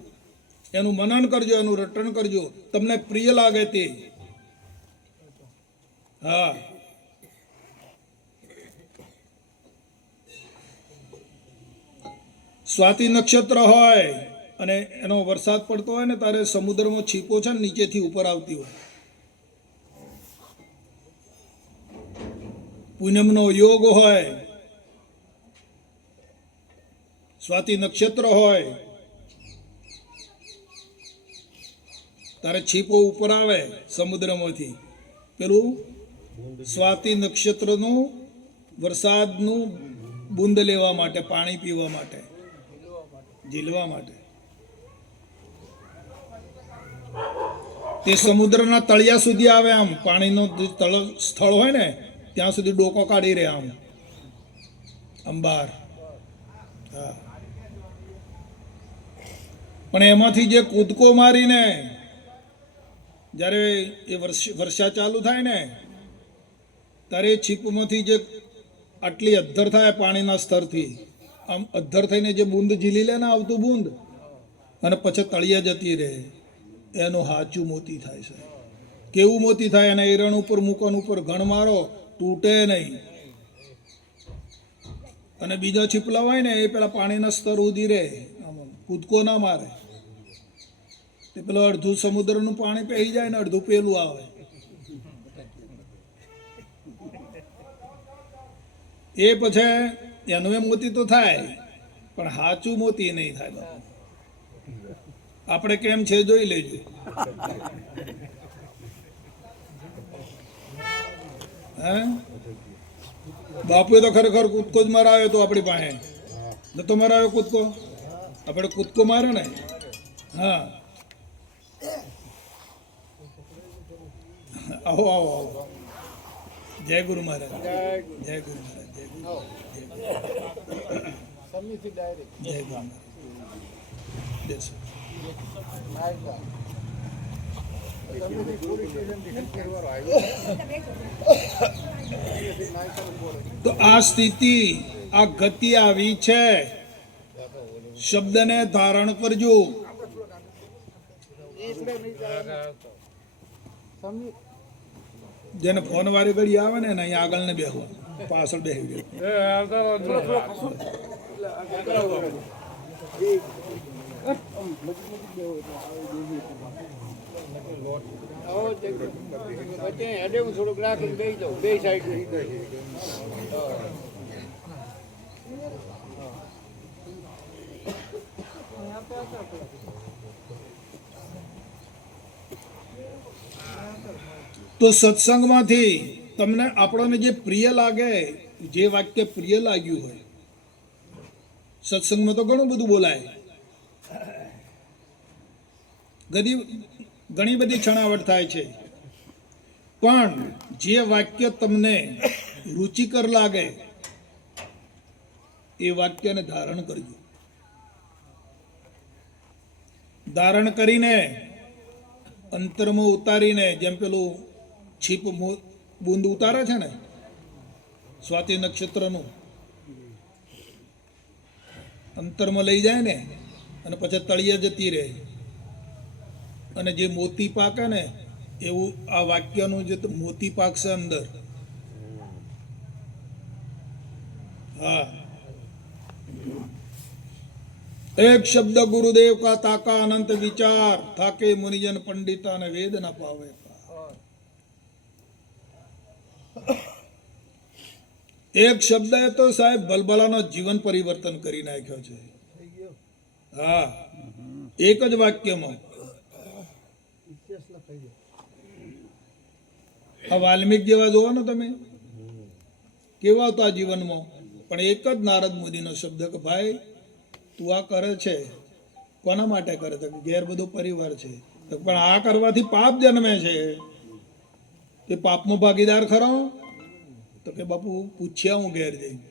એનું મનન કરજો, એનું રટણ કરજો, તમને પ્રિય લાગે તે. હા, સ્વાતિ નક્ષત્ર હોય અને એનો વરસાદ પડતો હોય ને, ત્યારે સમુદ્રમાં છીપો છે ને નીચેથી ઉપર આવતી હોય. પૂનમનો યોગ હોય, સ્વાતિ નક્ષત્ર હોય, તારે છીપો ઉપર આવે સમુદ્રમાંથી. પેલું સ્વાતિ નક્ષત્રનું વરસાદનું બુંદ લેવા માટે, પાણી પીવા માટે, ઝીલવા માટે. તે સમુદ્રના તળિયા સુધી આવે. આમ પાણીનો સ્થળ હોય ને ત્યાં સુધી ડોકો કાઢી રહે આમ અંબાર. હા, પણ એમાંથી જે કૂદકો મારીને જ્યારે એ વર્ષા ચાલુ થાય ને, ત્યારે છીપમાંથી જે આટલી અદ્ધર થાય પાણીના સ્તરથી, આમ અદ્ધર થઈને જે બુંદ ઝીલી લે ને, આવતું બુંદ, અને પછી તળિયે જતી રહે, એનું હાચું મોતી થાય છે. કેવું મોતી થાય? એને એરણ ઉપર મૂકન ઉપર ઘણ મારો, તૂટે નહીં. અને બીજા છીપલા હોય ને, એ પેલા પાણીના સ્તર સુધી રહે, આમ કૂદકો ના મારે. તે પેલો અડધું સમુદ્રનું પાણી પહેરી જાય ને, અડધું પેલું આવે. એ પછી એનું એ મોતી તો થાય, પણ હાચું મોતી નહીં થાય. આપણે કેમ છે જોઈ લેજો. હે, બાપુએ તો ખરેખર કૂદકો જ મરાવ્યો તો આપણી પાસે. નતો મરાવ્યો કૂદકો? આપણે કૂદકો મારે ને. હા, આવો આવો આવો. જય ગુરુ મહારાજ, જય ગુરુ મહારાજ, જય ગુરુ જય ગુરુ મહારાજ. તો આ સ્થિતિ, આ ગતિ આવી છે. શબ્દને ધારણ કરજો. જેને ફોન વાળી ઘડી આવે ને, અહીંયા આગળ ને બેહવા, પાછળ બેસી થોડુંક રાખીને બે જાઉં, બે સાઈડ. તો સત્સંગમાંથી તમને આપણને જે પ્રિય લાગે, જે વાક્ય પ્રિય લાગ્યું હોય, સત્સંગમાં તો ઘણું બધું બોલાય, ઘણી બધી છણાવટ થાય છે, પણ જે વાક્ય તમને રુચિકર લાગે એ વાક્યને ધારણ કરજો. ધારણ કરીને અંતરમાં ઉતારીને, જેમ પેલું છીપ બૂંદ ઉતારે છે ને સ્વાતિ નક્ષત્રનું, અંતરમાં લઈ જાય ને અને પછી તળિયે જતી રહે, અને જે મોતી પાકે ને એવું આ વાક્યનું જે મોતી પાકશે અંદર. હા, એક શબ્દ ગુરુદેવ કા તાકા અનંત વિચાર, થાકે મુનિજન પંડિતા ને વેદ ના પાવે. એક શબ્દ એ તો સાહેબ ભલભલાનો જીવન પરિવર્તન કરી નાખ્યો છે. હા, એક જ વાક્યમાં. આ વાલ્મીક જેવા જોવો ને તમે, કેવા હતા જીવનમાં, પણ એક જ નારદ મુનિનો શબ્દ કે ભાઈ તું આ કરે છે કોના માટે કરે છે? ઘેર બધો પરિવાર છે, પણ આ કરવાથી પાપ જન્મે છે. એ પાપમાં ભાગીદાર ખરો? તો કે બાપુ પૂછ્યા હું ઘેર જઈને,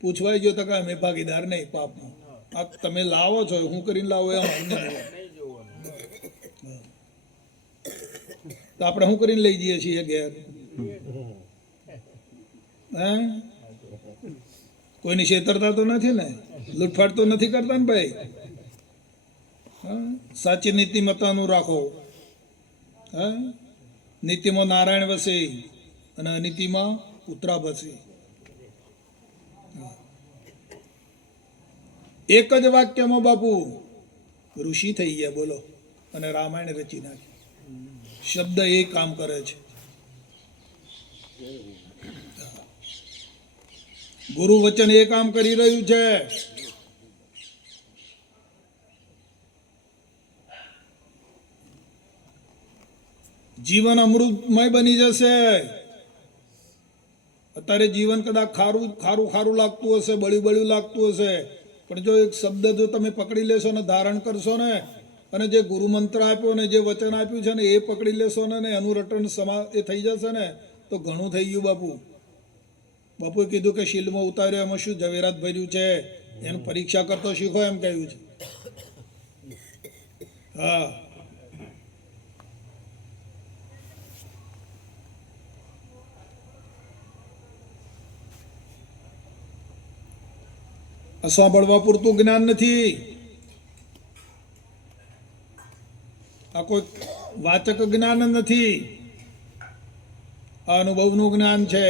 પૂછવાઈ ગયો તો કે અમે ભાગીદાર નહીં પાપમાં. આ તમે લાવો છો, હું કરીને લાવો એમ અમને તો આપણે શું કરીને લઈ જઈએ છીએ ઘેર? હે, કોઈની છેતરતા તો નથી ને, લૂંટફાટ તો નથી કરતા ને ભાઈ? સાચી નીતિમત્તાનું રાખો. હા, નીતિમાં નારાયણ વસે અને અનીતિમાં ઉતરા બસે. એક જ વાક્યમાં બાપુ ઋષિ થઈ ગયા, બોલો, અને રામાયણ રચી નાખી. શબ્દ એ કામ કરે છે. ગુરુ વચન એ કામ કરી રહ્યું છે. જીવન અમૃતમય બની જશે. અત્યારે જીવન કદાચ ખારું ખારું ખારું લાગતું હશે, બળ્યું બળ્યું લાગતું હશે, પણ જો એક શબ્દ જો તમે પકડી લેશો ને, ધારણ કરશો ને, અને જે ગુરુ મંત્ર આપ્યો ને, જે વચન આપ્યું છે ને, એ પકડી લેશો ને, એનું રટન એ થઈ જશે ને, તો ઘણું થઈ ગયું. બાપુએ કીધું કે શીલમાં ઉતાર્યો એમાં શું ઝવેરાત ભર્યું છે, એની પરીક્ષા કરતો શીખો એમ કહ્યું છે. હા, સાંભળવા પૂરતું જ્ઞાન નથી. આ કોઈ વાચક જ્ઞાન નથી, આ અનુભવનું જ્ઞાન છે.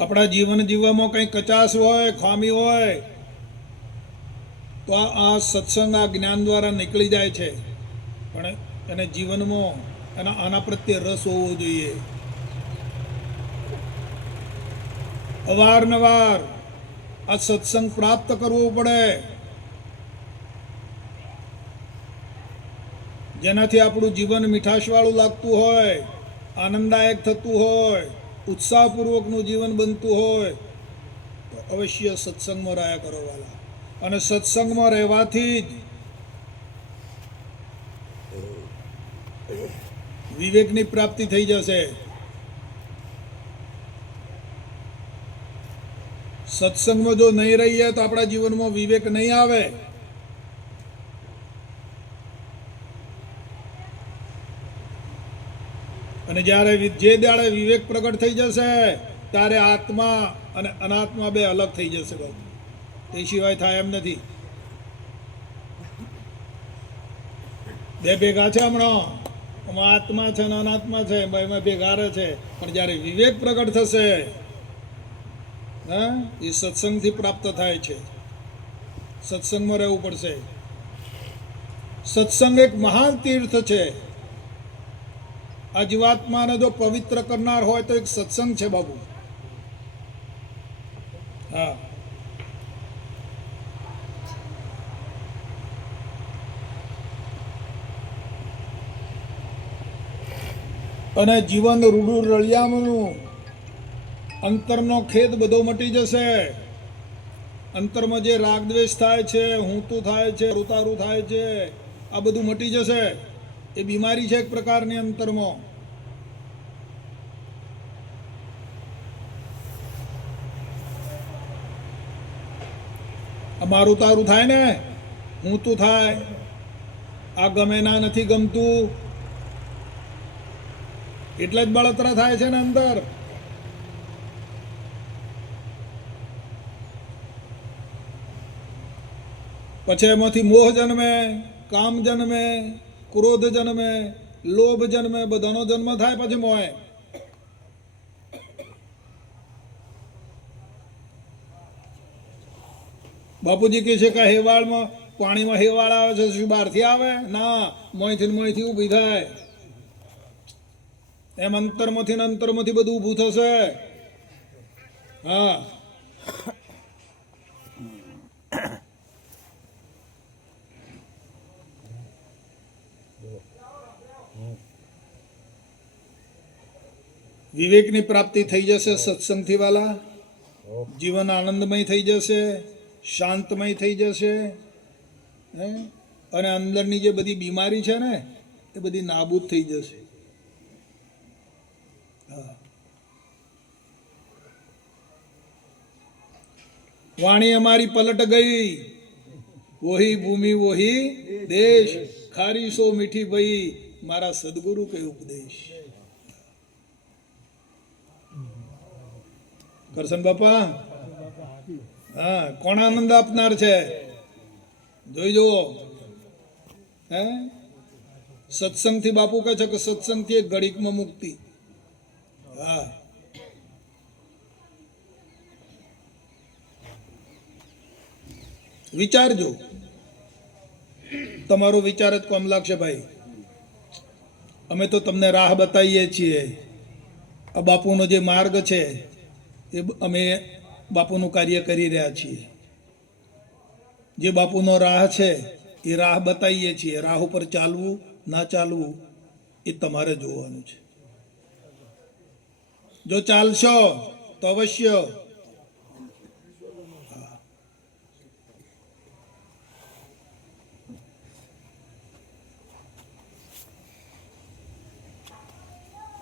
આપણા જીવન જીવવામાં કંઈ કચાશ હોય, ખામી હોય, તો આ સત્સંગ, આ જ્ઞાન દ્વારા નીકળી જાય છે. પણ એને જીવનમાં આના પ્રત્યે રસ હોવો જોઈએ. અવારનવાર આ સત્સંગ પ્રાપ્ત કરવો પડે, જેનાથી આપણું જીવન મીઠાશવાળું લાગતું હોય, આનંદદાયક થતું હોય, ઉત્સાહપૂર્વકનું જીવન બનતું હોય, તો અવશ્ય સત્સંગમાં રહ્યા કરો વાલા. અને સત્સંગમાં રહેવાથી જ વિવેકની પ્રાપ્તિ થઈ જશે. સત્સંગમાં જો નહીં રહીએ તો આપણા જીવનમાં વિવેક નહીં આવે. અને જ્યારે જે દાડે વિવેક પ્રગટ થઈ જશે, ત્યારે આત્મા અને અનાત્મા બે અલગ થઈ જશે. તે સિવાય થાય એમ નથી. બે ભેગા છે હમણાં, એમાં આત્મા છે અને અનાત્મા છે, એમાં ભેગા રહે છે. પણ જ્યારે વિવેક પ્રગટ થશે, હા, એ સત્સંગથી પ્રાપ્ત થાય છે. સત્સંગમાં રહેવું પડશે. સત્સંગ એક મહાન તીર્થ છે. આ જીવાત્માને જો પવિત્ર કરનાર હોય તો એક સત્સંગ છે બાબુ. હા, અને જીવન રૂડું રળિયામણું, અંતરનો ખેદ બધો મટી જશે. અંતરમાં જે રાગ દ્વેષ થાય છે, હું થાય છે, ઉતારું થાય છે, આ બધું મટી જશે. એ બીમારી છે એક પ્રકારની અંતરમાં. મારું તારું થાય ને, હું તું થાય, આ ગમે ના નથી ગમતું, એટલે જ બળતરા થાય છે ને અંદર. પછી એમાંથી મોહ જન્મે, કામ જન્મે, ક્રોધ જન્મે, લોભ જન્મે, બધાનો જન્મ થાય પછી મોહે. બાપુજી કહે છે કે હેવાળમાં પાણીમાં હેવાળ આવે છે, શું બહારથી આવે? ના, મોંથી ઊભી થાય. એમ અંતરમાંથી ને અંતરમાંથી બધું ઊભું થશે. હા, વિવેકની પ્રાપ્તિ થઈ જશે સત્સંગથી વાલા. જીવન આનંદમય થઈ જશે, શાંતમય થઈ જશે, હે? અને અંદરની જે બધી બીમારી છે ને એ બધી નાબૂદ થઈ જશે. હા. વાણી અમારી પલટ ગઈ, વહી ભૂમિ વહી દેશ, ખારી સો મીઠી ભઈ, મારા સદગુરુ કે ઉપદેશ. કરશન બાપા, હા, કોણ આનંદ આપનાર છે જોઈ જુઓ. હે, સત્સંગથી બાપુ કહે છે કે સત્સંગથી એક ઘડીકમાં મુક્તિ. હા, વિચારજો, તમારો વિચાર જ કોમ લાગશે ભાઈ. અમે તો તમને રાહ બતાવીએ છીએ. આ બાપુનો જે માર્ગ છે એ અમે બાપુનું કાર્ય કરી રહ્યા છીએ. જે બાપુનો રાહ છે એ રાહ બતાવીએ છીએ. રાહ ઉપર ચાલવું ના ચાલવું એ તમારે જોવાનું છે. જો ચાલશો તો અવશ્ય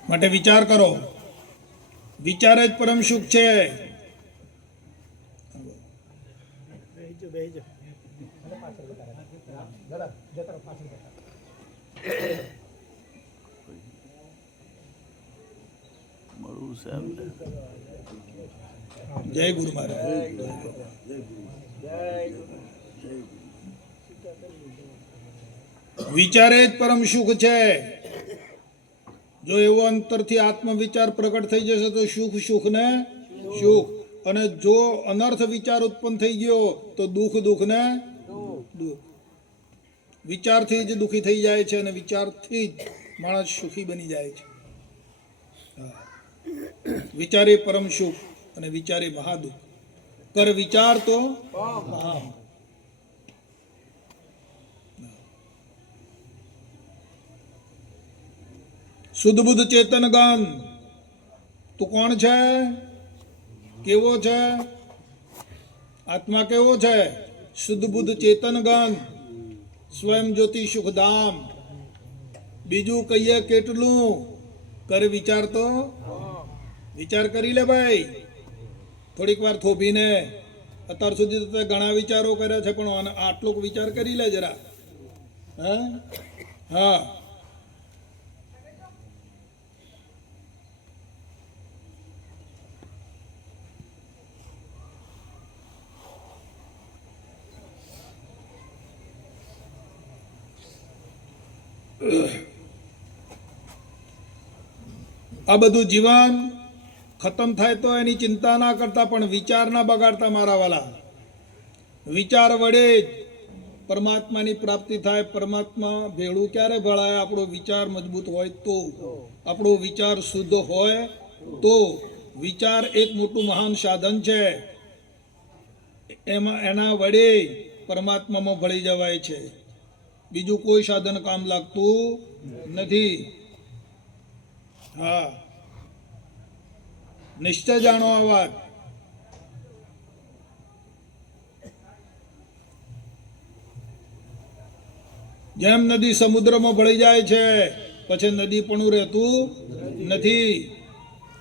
માટે વિચાર કરો. વિચાર જ પરમ સુખ છે. જય ગુરુ મહારાજ. વિચારે જ પરમ સુખ છે. જો એવો અંતરથી આત્મવિચાર પ્રગટ થઈ જશે તો સુખ સુખ ને સુખ. અને જો અનર્થ વિચાર ઉત્પન્ન થઈ ગયો તો દુઃખ દુઃખ ને દુઃખ. વિચારથી જ દુઃખી થઈ જાય છે અને વિચારથી જ માણસ સુખી બની જાય છે. વિચારે પરમ સુખ અને વિચારે મહાદુઃખ. કર વિચાર તો શુદ્ધ બુદ્ધ ચેતન ગણ. તું કોણ છે? કેવો છે? આત્મા કેવો છે? શુદ્ધ બુદ્ધ ચેતન ગણ, સ્વયં જ્યોતિ સુખધામ. બીજું કહીએ કેટલું? કર વિચાર તો વિચાર કરી લે ભાઈ. થોડીક વાર થોભીને. અત્યાર સુધી તો ઘણા વિચારો કર્યા છે પણ આટલો વિચાર કરી લે જરા. હા, આ બધું જીવન ખતમ થાય તો એની ચિંતા ના કરતા, પણ વિચાર ના બગાડતા મારા વાલા. વિચાર વડે જ પરમાત્માની પ્રાપ્તિ થાય. પરમાત્મા ભેળું ક્યારે ભળાય? આપણો વિચાર મજબૂત હોય તો, આપણો વિચાર શુદ્ધ હોય તો. વિચાર એક મોટું મહાન સાધન છે. એના વડે પરમાત્મામાં ભળી જવાય છે. બીજું કોઈ સાધન કામ લાગતું નથી. હા, નિશ્ચય જાણો આ વાત. જેમ નદી સમુદ્રમાં ભળી જાય છે પછી નદી પણ રહેતું નથી.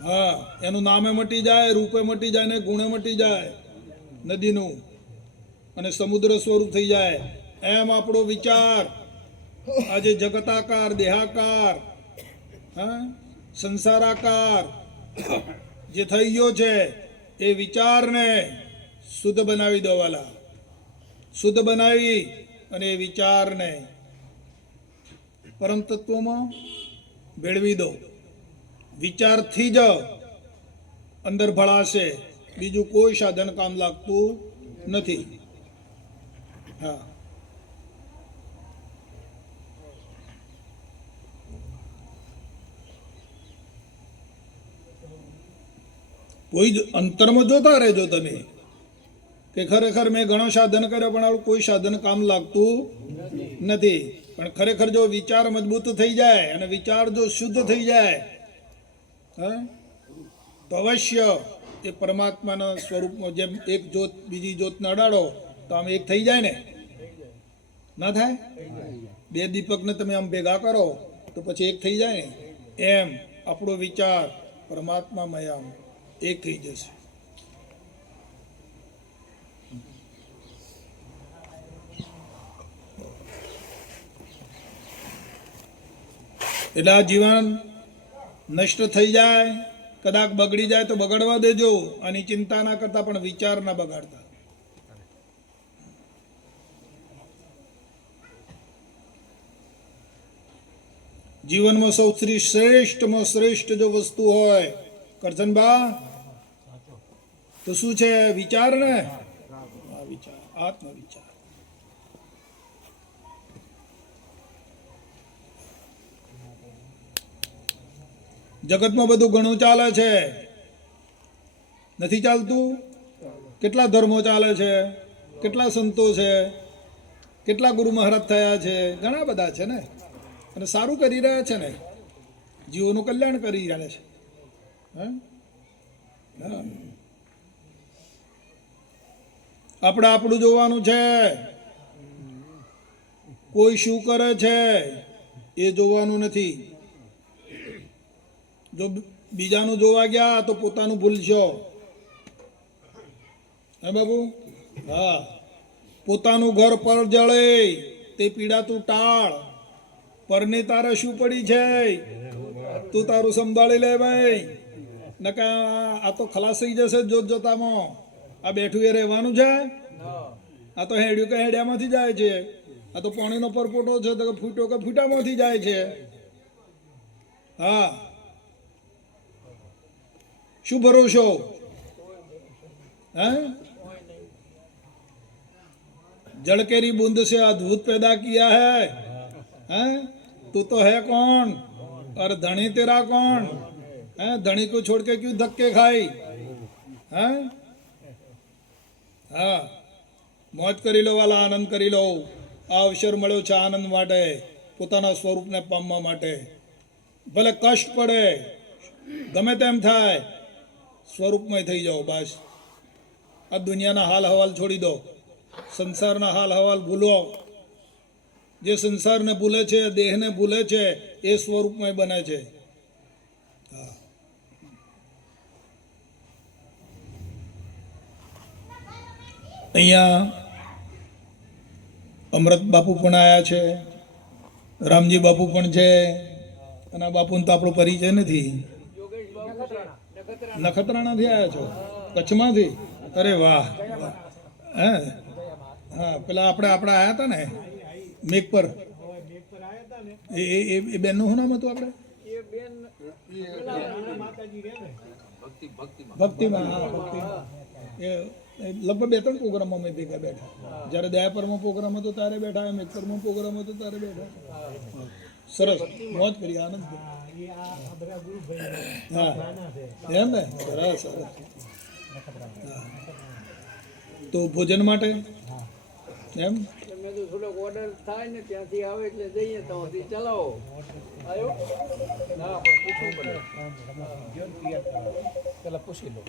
હા, એનું નામે મટી જાય, રૂપે મટી જાય ને ગુણે મટી જાય નદીનું. અને સમુદ્ર સ્વરૂપ થઈ જાય. એમ આપણો વિચાર આજે જગતાકાર, દેહાકાર, હા, સંસારાકાર જે થઈ ગયો છે એ વિચારને શુદ્ધ બનાવી દો વાલા. શુદ્ધ બનાવી અને એ વિચારને પરમ તત્વમાં ભેળવી દો. વિચારથી જ અંદર ભળાશે, બીજું કોઈ સાધન કામ લાગતું નથી. હા, કોઈ જ અંતરમાં જોતા રહેજો તમે કે ખરેખર મેં ઘણો સાધન કર્યો પણ આવું કોઈ સાધન કામ લાગતું નથી. પણ ખરેખર જો વિચાર મજબૂત થઈ જાય અને વિચાર જો શુદ્ધ થઈ જાય, હા, તો અવશ્ય એ પરમાત્માના સ્વરૂપમાં જેમ એક જ્યોત બીજી જ્યોતને અડાડો તો આમ એક થઈ જાય ને, ના થાય? બે દીપકને તમે આમ ભેગા કરો તો પછી એક થઈ જાય ને, એમ આપણો વિચાર પરમાત્મામય આમ એક થઈ જશે. એટલે આ જીવન નષ્ટ થઈ જાય, કદાચ બગડી જાય તો બગડવા દેજો, આની ચિંતા ના કરતા, પણ વિચાર ના બગાડતા. જીવનમાં સૌથી શ્રેષ્ઠમાં શ્રેષ્ઠ જો વસ્તુ હોય કરજનબા તો શું છે? વિચાર ને, વિચાર, આત્મવિચાર. જગતમાં બધું ઘણું ચાલે છે, નથી ચાલતું? કેટલા ધર્મો ચાલે છે, કેટલા સંતો છે, કેટલા ગુરુ મહારાજ થયા છે, ઘણા બધા છે ને, અને સારું કરી રહ્યા છે ને, જીવોનું કલ્યાણ કરી રહ્યા છે. આપણે આપણું જોવાનું છે, કોઈ શું કરે છે એ જોવાનું નથી. જો બીજાનું જોવા ગયા તો પોતાનું ભૂલશો. હે બાબુ? હા, પોતાનું ઘર પર જળે તે પીડા તું ટાળ. પરની તારે શું પડી છે તું તારું સંભાળી લે ભાઈ, નકા આ તો ખલાસ થઈ જશે જોત જોતામાં. આ બેઠું એ રહેવાનું છે? આ તો હેડ્યું કે હેડ્યામાંથી જાય છે, આ તો પાણીનો પરપોટો છે તો ફૂટો કે ફૂટામાંથી જાય છે. હા, શું ભરોસો? हैं? जड़ केरी बूंद से अद्भुत पैदा किया है, हैं? तू तो है कौन और धनी तेरा कौन? हैं? धनी को छोड़ के क्यों धक्के खाई? हैं? हाँ, મોજ કરી લો વાલા, આનંદ કરી લો. આ અવસર મળ્યો છે આનંદ માટે, પોતાના સ્વરૂપને પામવા માટે. ભલે કષ્ટ પડે, ગમે તેમ થાય, સ્વરૂપમય થઈ જાઓ બસ. આ દુનિયાના હાલ હવાલ છોડી દો, સંસારના હાલ હવાલ ભૂલો. જે સંસારને ભૂલે છે, દેહને ભૂલે છે, એ સ્વરૂપમય બને છે. અહીંયા અમૃત બાપુ પણ આવ્યા છે, રામજી બાપુ પણ છે, અને આ બાપુને તો આપણો પરિચય નથી. નખત્રાણાથી આવ્યા છો? કચ્છમાંથી? અરે વાહ, હે? હા, પેલા આપણે આવ્યા હતા ને મેઘ પર, એ બેનનું શું નામ હતું? આપણે ભક્તિમાં. હા, ભક્તિમાં. એ લગભગ 2-3 પ્રોગ્રામમાં મેં ભેગા બેઠા. જ્યારે દયાપરમાં પ્રોગ્રામ હતો ત્યારે બેઠા, મેઘપરમાં પ્રોગ્રામ હતો ત્યારે બેઠા. સરસ, મોજ કરી, આનંદ કર્યો. હા, એમ ને? સરસ સરસ. તો ભોજન માટે એમ થોડોક ઓર્ડર થાય ને ત્યાંથી આવે એટલે જઈએ તો ચલાવો. આવ્યો ના પણ પૂછવું પડે, પેલા પૂછી લો.